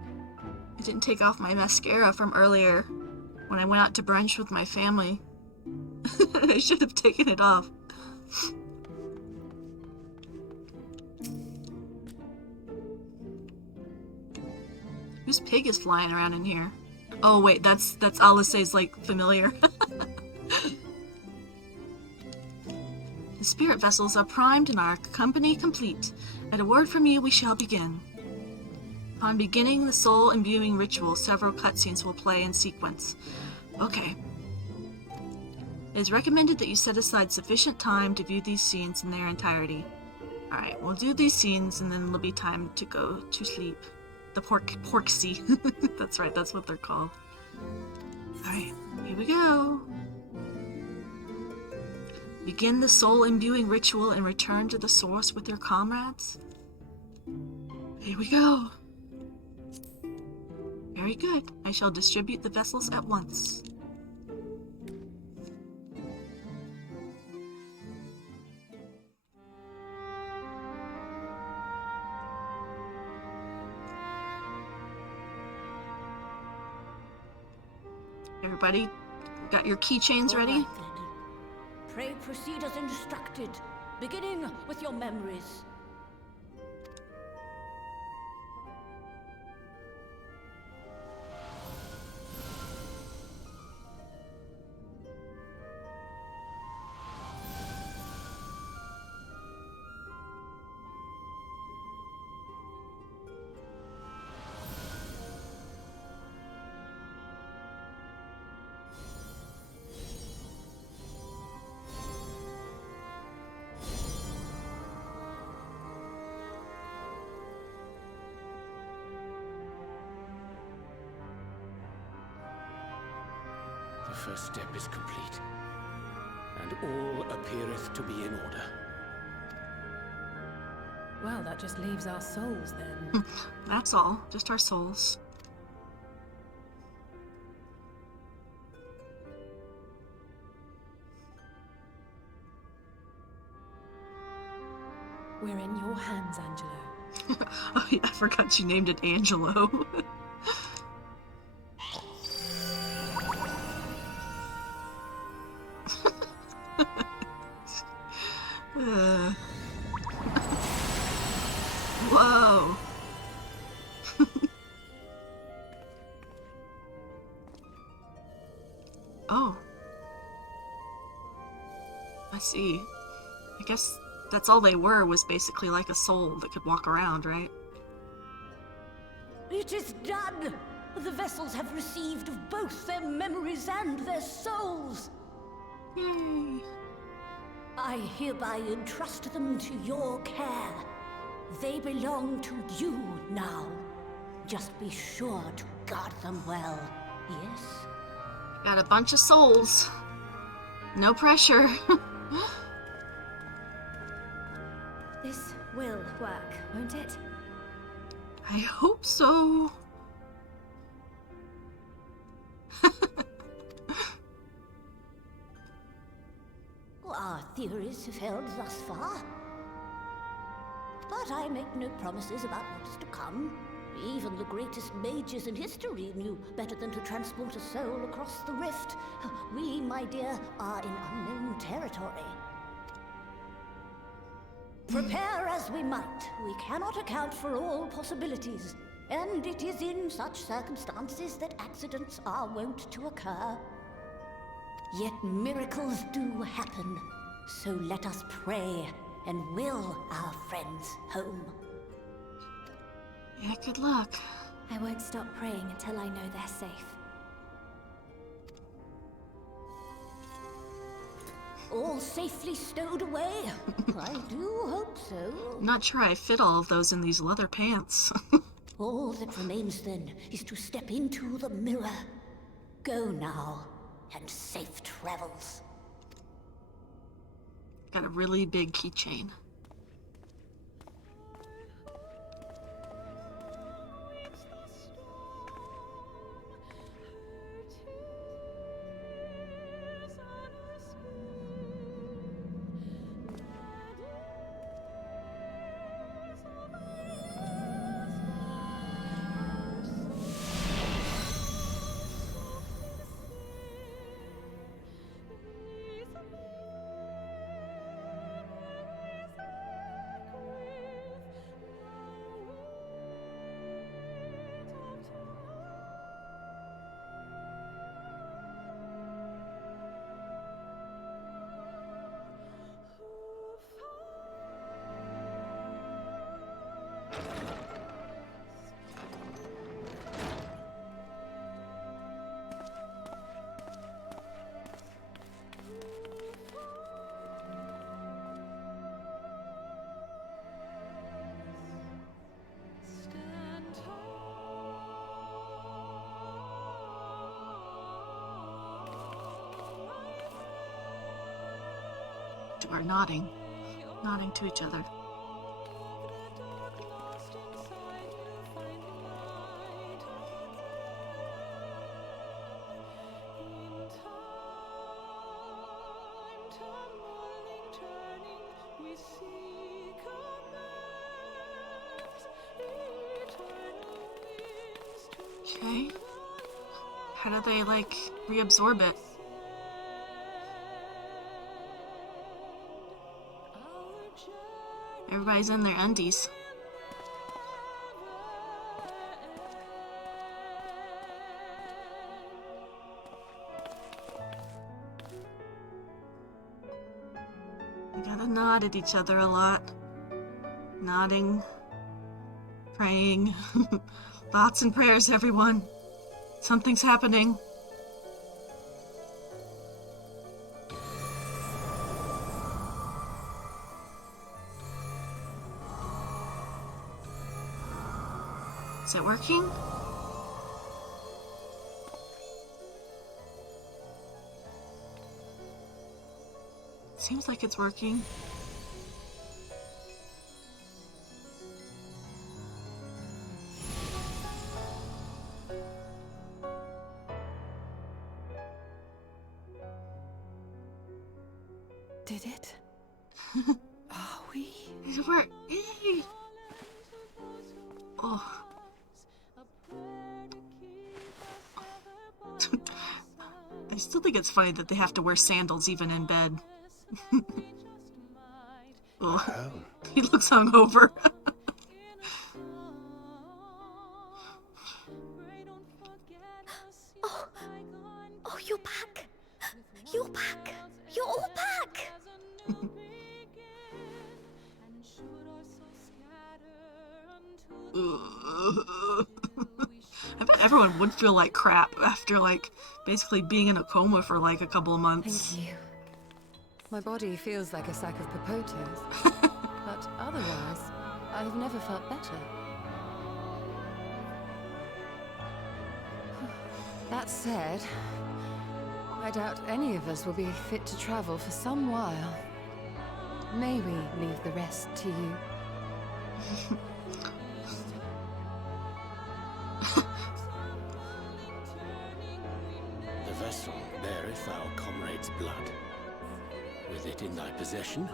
I didn't take off my mascara from earlier when I went out to brunch with my family. I should have taken it off. Whose pig is flying around in here? Oh wait, that's Alice's like familiar. The spirit vessels are primed and our company complete. At a word from you, we shall begin. Upon beginning the soul imbuing ritual, several cutscenes will play in sequence. Okay. It is recommended that you set aside sufficient time to view these scenes in their entirety. Alright, we'll do these scenes and then there'll be time to go to sleep. The porksy. That's right, that's what they're called. Alright, here we go. Begin the soul imbuing ritual and return to the source with your comrades. Here we go. Very good. I shall distribute the vessels at once. Everybody, got your keychains ready? Right, then. Pray proceed as instructed, beginning with your memories. The first step is complete, and all appeareth to be in order. Well, that just leaves our souls then. That's all. Just our souls. We're in your hands, Angelo. Oh yeah, I forgot you named it Angelo. Whoa. Oh. I see. I guess that's all they were, was basically like a soul that could walk around, right? It is done! The vessels have received both their memories and their souls! Yay! I hereby entrust them to your care. They belong to you now. Just be sure to guard them well, yes? Got a bunch of souls. No pressure. This will work, won't it? I hope so. Our theories have held thus far. But I make no promises about what's to come. Even the greatest mages in history knew better than to transport a soul across the rift. We, my dear, are in unknown territory. Prepare as we might, we cannot account for all possibilities. And it is in such circumstances that accidents are wont to occur. Yet miracles do happen. So let us pray and will our friends home. Yeah, good luck. I won't stop praying until I know they're safe. All safely stowed away? I do hope so. I'm not sure I fit all of those in these leather pants. All that remains then is to step into the mirror. Go now, and safe travels. Got a really big keychain. Are nodding to each other. Okay. How do they, like, reabsorb it? Everybody's in their undies. We gotta nod at each other a lot. Nodding. Praying. Thoughts and prayers, everyone. Something's happening. Is it working? Seems like it's working. Did it? Are we? Where? Yay! Oh. I still think it's funny that they have to wear sandals even in bed. Oh, he looks hungover. Oh, you're back. You're back. You're all back. I bet everyone would feel like crap after, like, basically being in a coma for, like, a couple of months. Thank you. My body feels like a sack of potatoes, but otherwise, I've never felt better. That said, I doubt any of us will be fit to travel for some while. May we leave the rest to you? The vessel beareth our comrade's blood. With it in thy possession,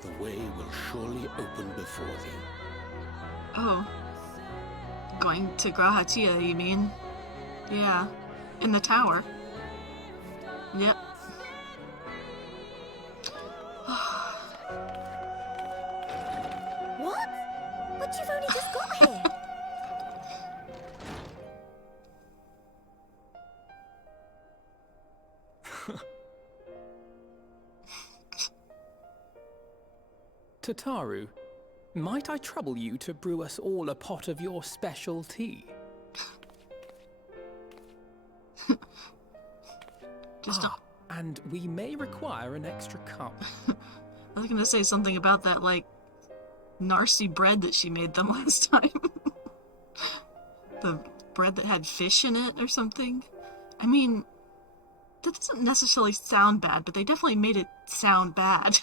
the way will surely open before thee. Oh. Going to Grahatia, you mean? Yeah. In the tower. Yep. What? But you've only just got here. Tataru, might I trouble you to brew us all a pot of your special tea? And we may require an extra cup. I was gonna say something about that, like, Narcy bread that she made them last time. The bread that had fish in it or something. I mean, that doesn't necessarily sound bad, but they definitely made it sound bad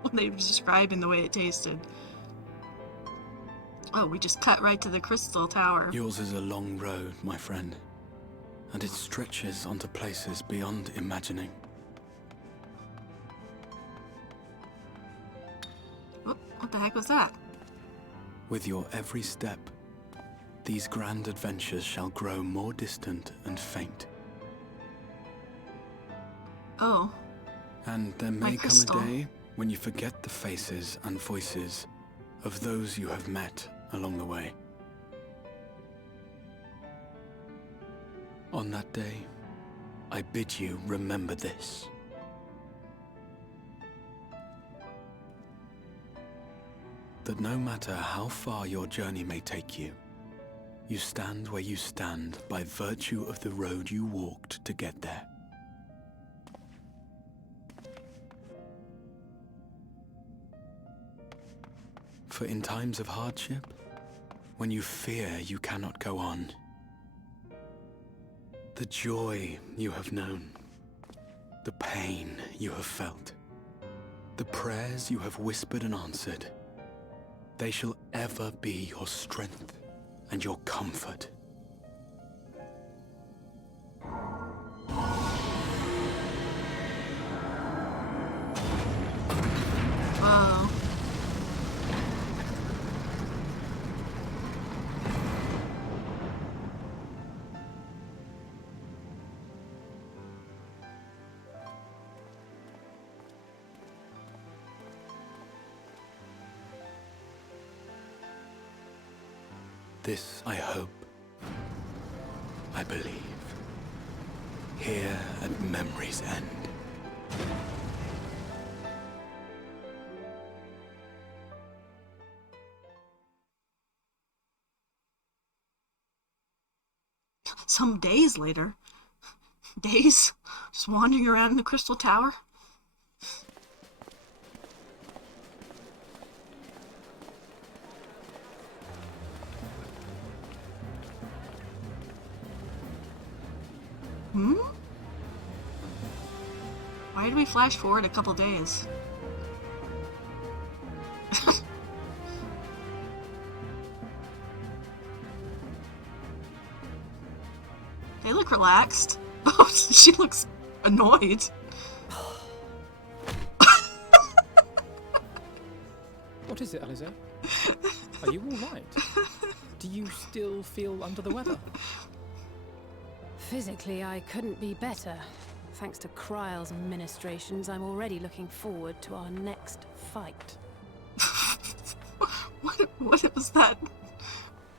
when they were describing the way it tasted. Oh, we just cut right to the Crystal Tower. Yours is a long road, my friend, and it stretches onto places beyond imagining. Oh, what the heck was that? With your every step, these grand adventures shall grow more distant and faint. Oh. And there My may come crystal. a day when you forget the faces and voices of those you have met along the way. On that day, I bid you remember this. That no matter how far your journey may take you, you stand where you stand by virtue of the road you walked to get there. For in times of hardship, when you fear you cannot go on, the joy you have known, the pain you have felt, the prayers you have whispered and answered, they shall ever be your strength and your comfort. Wow. This I hope, I believe, here at memory's end. Some days later. Days? Just wandering around in the Crystal Tower? Hmm? Why did we flash forward a couple days? They look relaxed. Oh, she looks annoyed. What What is it, Alize? Are you all right? Do you still feel under the weather? Physically, I couldn't be better. Thanks to Kryle's ministrations, I'm already looking forward to our next fight. What was that?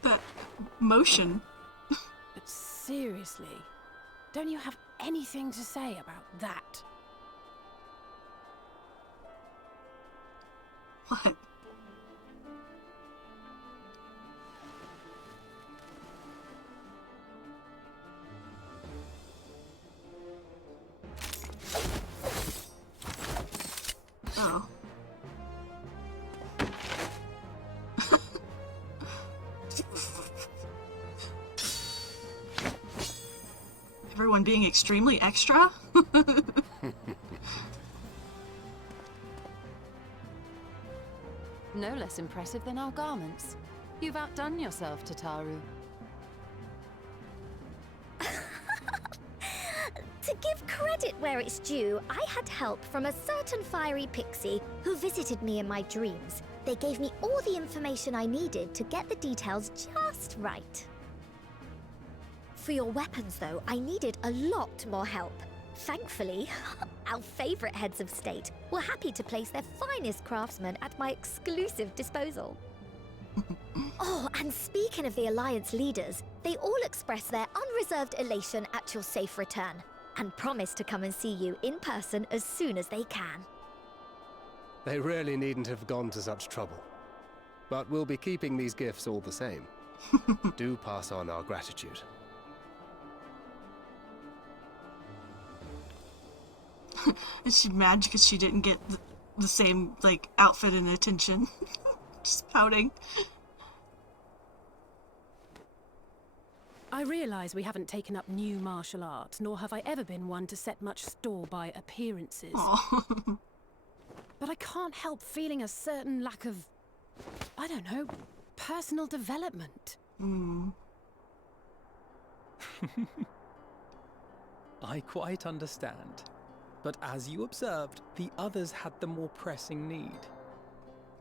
That motion? But seriously, don't you have anything to say about that? What? Oh. Everyone being extremely extra? No less impressive than our garments. You've outdone yourself, Tataru. To give credit where it's due, I had help from a certain fiery pixie who visited me in my dreams. They gave me all the information I needed to get the details just right. For your weapons, though, I needed a lot more help. Thankfully, our favorite heads of state were happy to place their finest craftsmen at my exclusive disposal. Oh, and speaking of the Alliance leaders, they all expressed their unreserved elation at your safe return, and promise to come and see you in person as soon as they can. They really needn't have gone to such trouble. But we'll be keeping these gifts all the same. Do pass on our gratitude. Is she mad because she didn't get the same, like, outfit and attention? Just pouting. I realise we haven't taken up new martial arts, nor have I ever been one to set much store by appearances. But I can't help feeling a certain lack of, I don't know, personal development. I quite understand. But as you observed, the others had the more pressing need.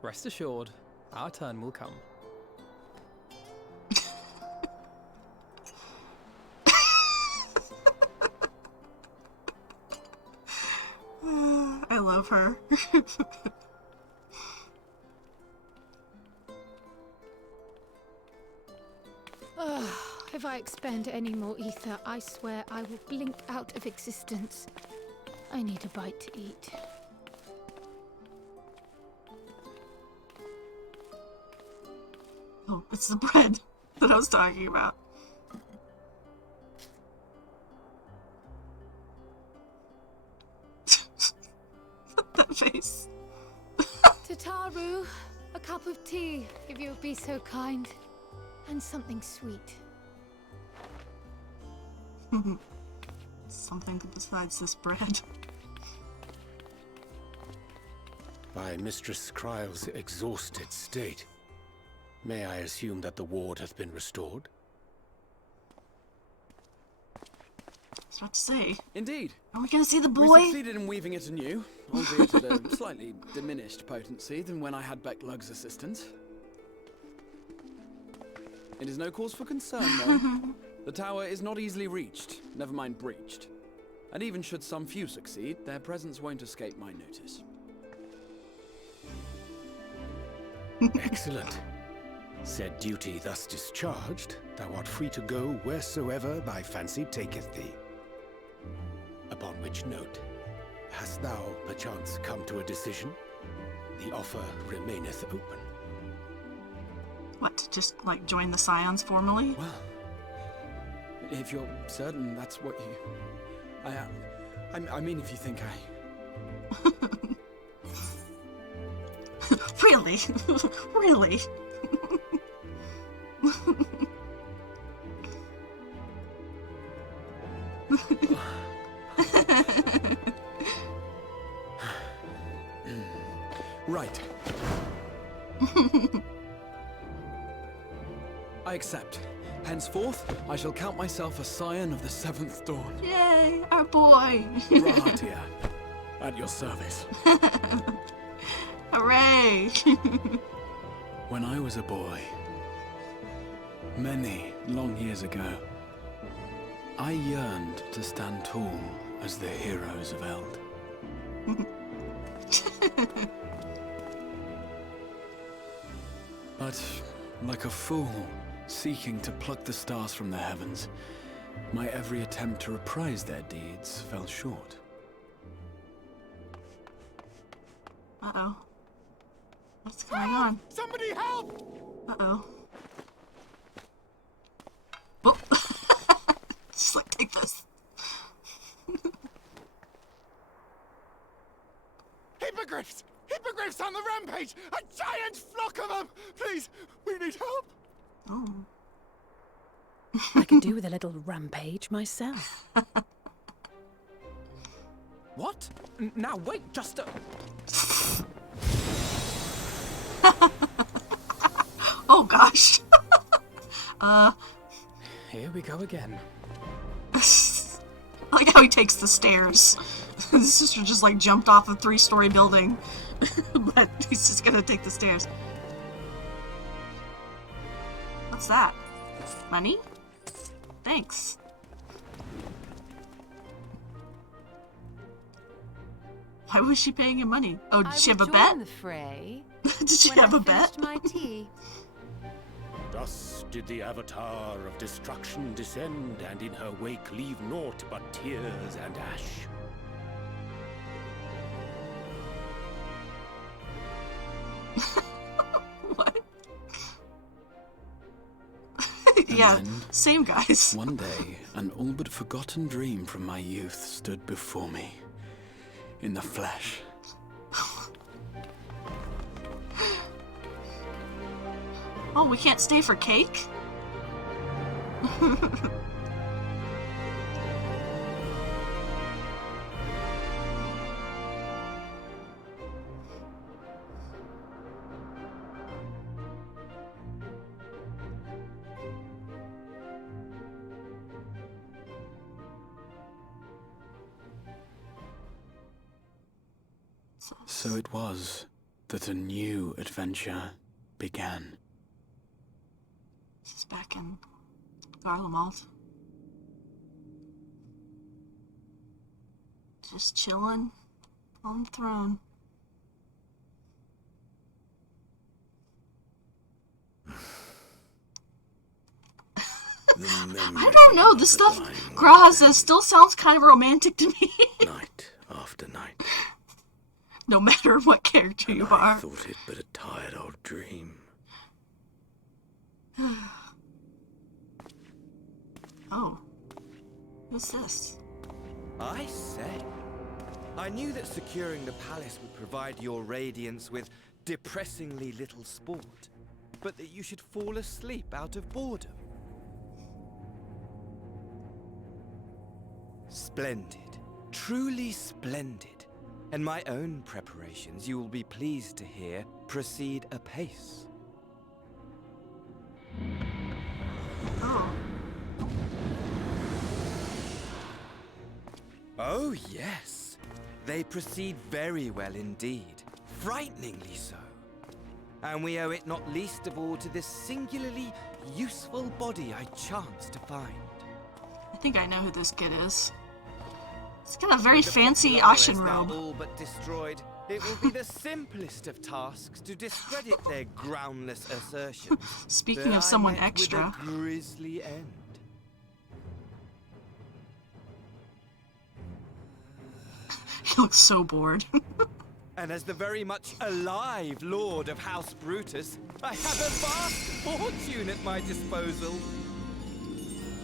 Rest assured, our turn will come. I love her. If I expend any more ether, I swear I will blink out of existence. I need a bite to eat. Oh, it's the bread that I was talking about. That face. Tataru, a cup of tea, if you would be so kind. And something sweet. Something besides this bread. By Mistress Kryle's exhausted state, may I assume that the ward has been restored? I was about to say. Indeed. Are we going to see the boy? We succeeded in weaving it anew, albeit at a slightly diminished potency than when I had Becklug's assistance. It is no cause for concern, though. The tower is not easily reached, never mind breached. And even should some few succeed, their presence won't escape my notice. Excellent. Said duty thus discharged, thou art free to go wheresoever thy fancy taketh thee. Upon which note, hast thou perchance come to a decision? The offer remaineth open. What, to just, like, join the Scions formally? Well, if you're certain that's what you... I mean, if you think I... Really? Really? Right. I accept. Henceforth, I shall count myself a scion of the seventh dawn. Yay, our boy! Rahatia, at your service. Hooray! When I was a boy, many long years ago, I yearned to stand tall as the heroes of Eld. But, like a fool, seeking to pluck the stars from the heavens, my every attempt to reprise their deeds fell short. Uh-oh. What's going on? Somebody help! Uh-oh. Oh. Just like, take this. Hippogriffs! Hippogriffs on the rampage! A giant flock of them! Please, we need help! Oh. I could do with a little rampage myself. What? Now wait, just a... Oh gosh. Here we go again. I like how he takes the stairs. His sister just like jumped off a 3-story building. But he's just gonna take the stairs. What's that? Money? Thanks. Why was she paying him money? Oh, did she have a bet? The fray Did she have a bet? my tea. Thus did the Avatar of Destruction descend, and in her wake leave naught but tears and ash. What? Yeah, then, same guys. One day, an all but forgotten dream from my youth stood before me, in the flesh. Oh, we can't stay for cake? So it was that a new adventure began. This is back in Garlemald. Just chilling on the throne. I don't know, the stuff Graha says still sounds kind of romantic to me. Night after night. No matter what character you I are. thought it but a tired old dream. Oh. What's this? I say. I knew that securing the palace would provide your radiance with depressingly little sport, but that you should fall asleep out of boredom. Splendid. Truly splendid. And my own preparations, you will be pleased to hear, proceed apace. Oh. Oh, yes. They proceed very well indeed. Frighteningly so. And we owe it not least of all to this singularly useful body I chanced to find. I think I know who this kid is. He's got a very fancy Ashen robe. All but destroyed, it will be the simplest of tasks to discredit their groundless assertions. Speaking of someone met extra. with a grisly end. He looks so bored. And as the very much alive Lord of House Brutus, I have a vast fortune at my disposal.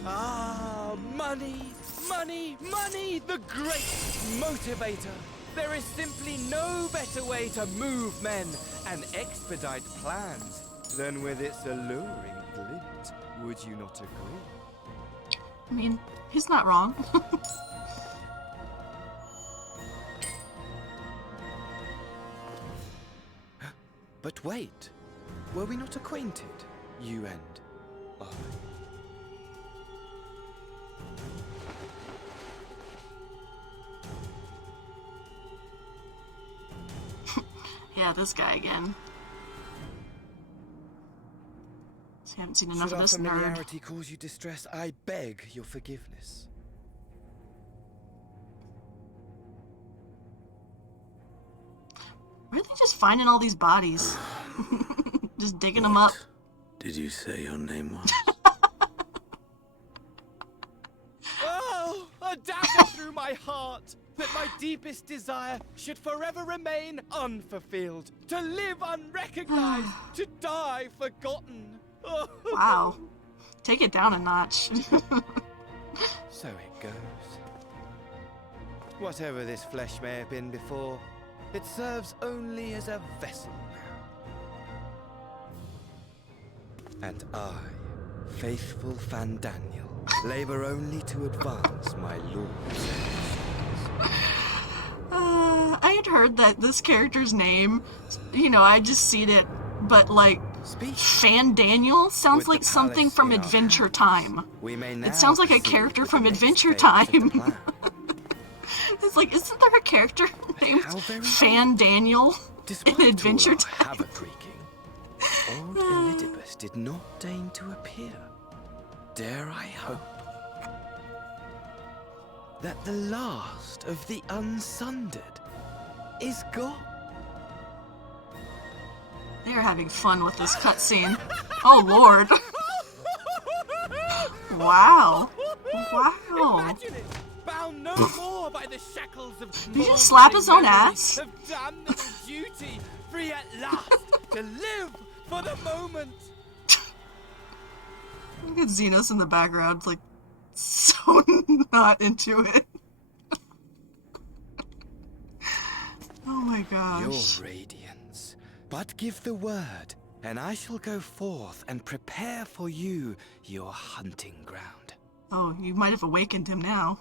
Ah, money, money, money, the great motivator. There is simply no better way to move men and expedite plans than with its alluring glint. Would you not agree? I mean, he's not wrong. But wait, were we not acquainted, you and I? Yeah, this guy again. haven't seen enough Should of our this nerd. familiarity cause you distress, I beg your forgiveness. Where are they just finding all these bodies? Just digging them up. Did you say your name was? Oh, a dagger through my heart! That my deepest desire should forever remain unfulfilled. To live unrecognized, to die forgotten. Oh. Wow. Take it down a notch. So it goes. Whatever this flesh may have been before, it serves only as a vessel now. And I, faithful Fandaniel, labor only to advance my lord's I had heard that this character's name, you know, I just seen it, but like, Fandaniel sounds like something from Adventure Time. It sounds like a character from Adventure Time. It's like, isn't there a character named Fandaniel in Adventure Time? Old Elidibus did not deign to appear. Dare I hope that the last of the unsundered is gone? They're having fun with this cutscene. Oh lord. Wow. Wow. Imagine it, bound no more by the shackles of Did he just slap his own ass? Of damnable duty, free at last to live for the moment. Look at Xenos in the background, like, so not into it. Oh my gosh. Your radiance. But give the word, and I shall go forth and prepare for you your hunting ground. Oh, you might have awakened him now.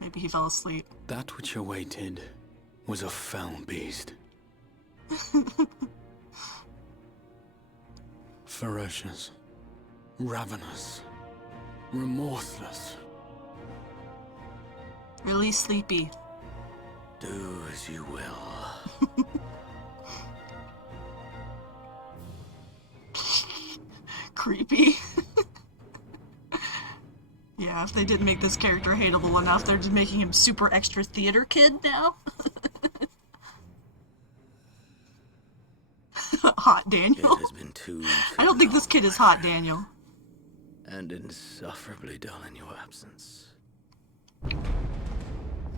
Maybe he fell asleep. That which awaited was a fell beast. Ferocious, ravenous, remorseless. Really sleepy. Do as you will. Creepy. Yeah, if they didn't make this character hateable enough, they're just making him super extra theater kid now. Hot Daniel. It has been too I don't think this kid is hot, Daniel. and insufferably dull in your absence.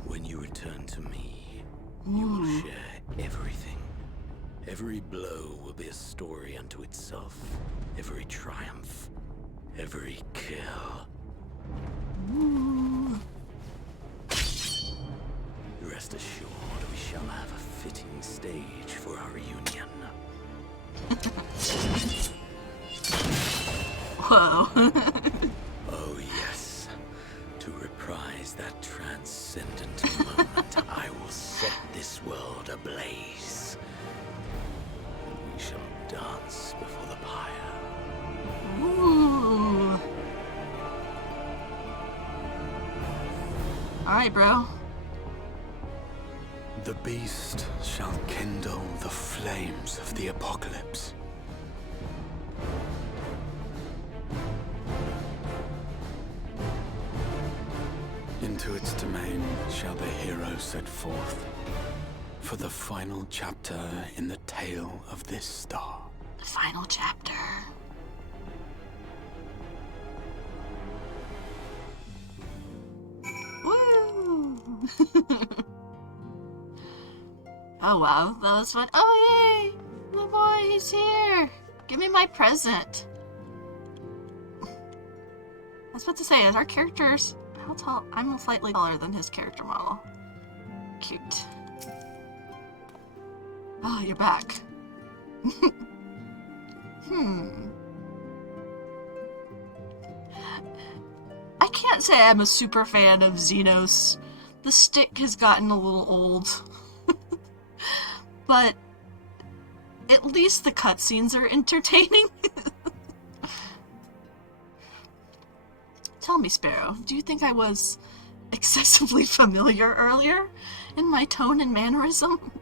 When you return to me, you will share everything. Every blow will be a story unto itself. Every triumph, every kill. Rest assured, we shall have a fitting stage for our reunion. Whoa. Oh yes. To reprise that transcendent moment, I will set this world ablaze. And we shall dance before the pyre. Ooh. Alright, bro. The beast shall kindle the flames of the apocalypse. Into its domain shall the hero set forth for the final chapter in the tale of this star. The final chapter. Woo! Oh wow, that was fun. Oh yay! My boy, he's here! Give me my present. I was about to say, is our characters... How tall? I'm slightly taller than his character model. Cute. Oh, you're back. I can't say I'm a super fan of Xenos. The stick has gotten a little old. But at least the cutscenes are entertaining. Tell me, Sparrow, do you think I was excessively familiar earlier in my tone and mannerism?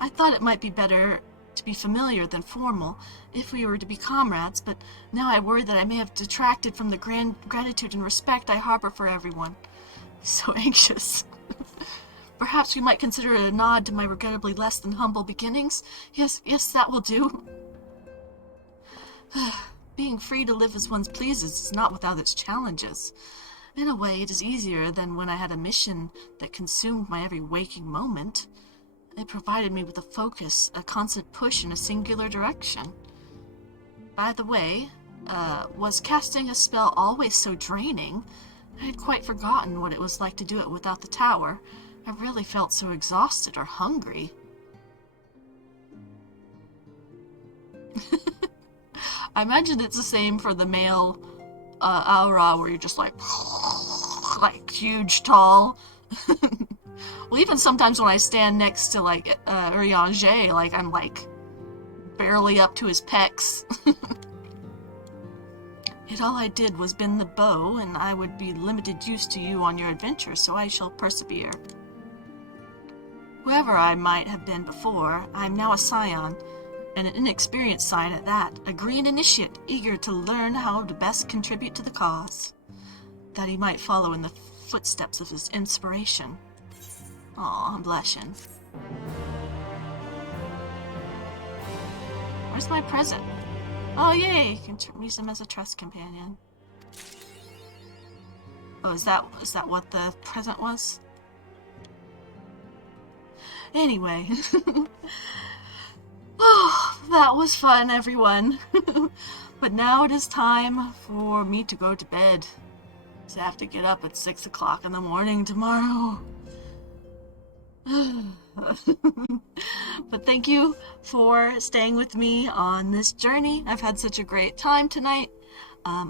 I thought it might be better to be familiar than formal if we were to be comrades, but now I worry that I may have detracted from the gratitude and respect I harbor for everyone. So anxious. Perhaps we might consider it a nod to my regrettably less than humble beginnings. Yes, that will do. Being free to live as one pleases is not without its challenges. In a way, it is easier than when I had a mission that consumed my every waking moment. It provided me with a focus, a constant push in a singular direction. By the way, was casting a spell always so draining? I had quite forgotten what it was like to do it without the tower. I rarely felt so exhausted or hungry. I imagine it's the same for the male aura, where you're just like huge, tall. Well, even sometimes when I stand next to, like, Urianger, like, I'm, like, barely up to his pecs. Yet all I did was bend the bow, and I would be limited use to you on your adventure, so I shall persevere. Whoever I might have been before, I am now a scion, and an inexperienced scion at that, a green initiate, eager to learn how to best contribute to the cause, that he might follow in the footsteps of his inspiration. Aw, I'm blushing. Where's my present? Oh, yay! You can use him as a trust companion. Oh, is that what the present was? Anyway. Oh, that was fun, everyone. But now it is time for me to go to bed. So I have to get up at 6 o'clock in the morning tomorrow. But thank you for staying with me on this journey. I've had such a great time tonight. I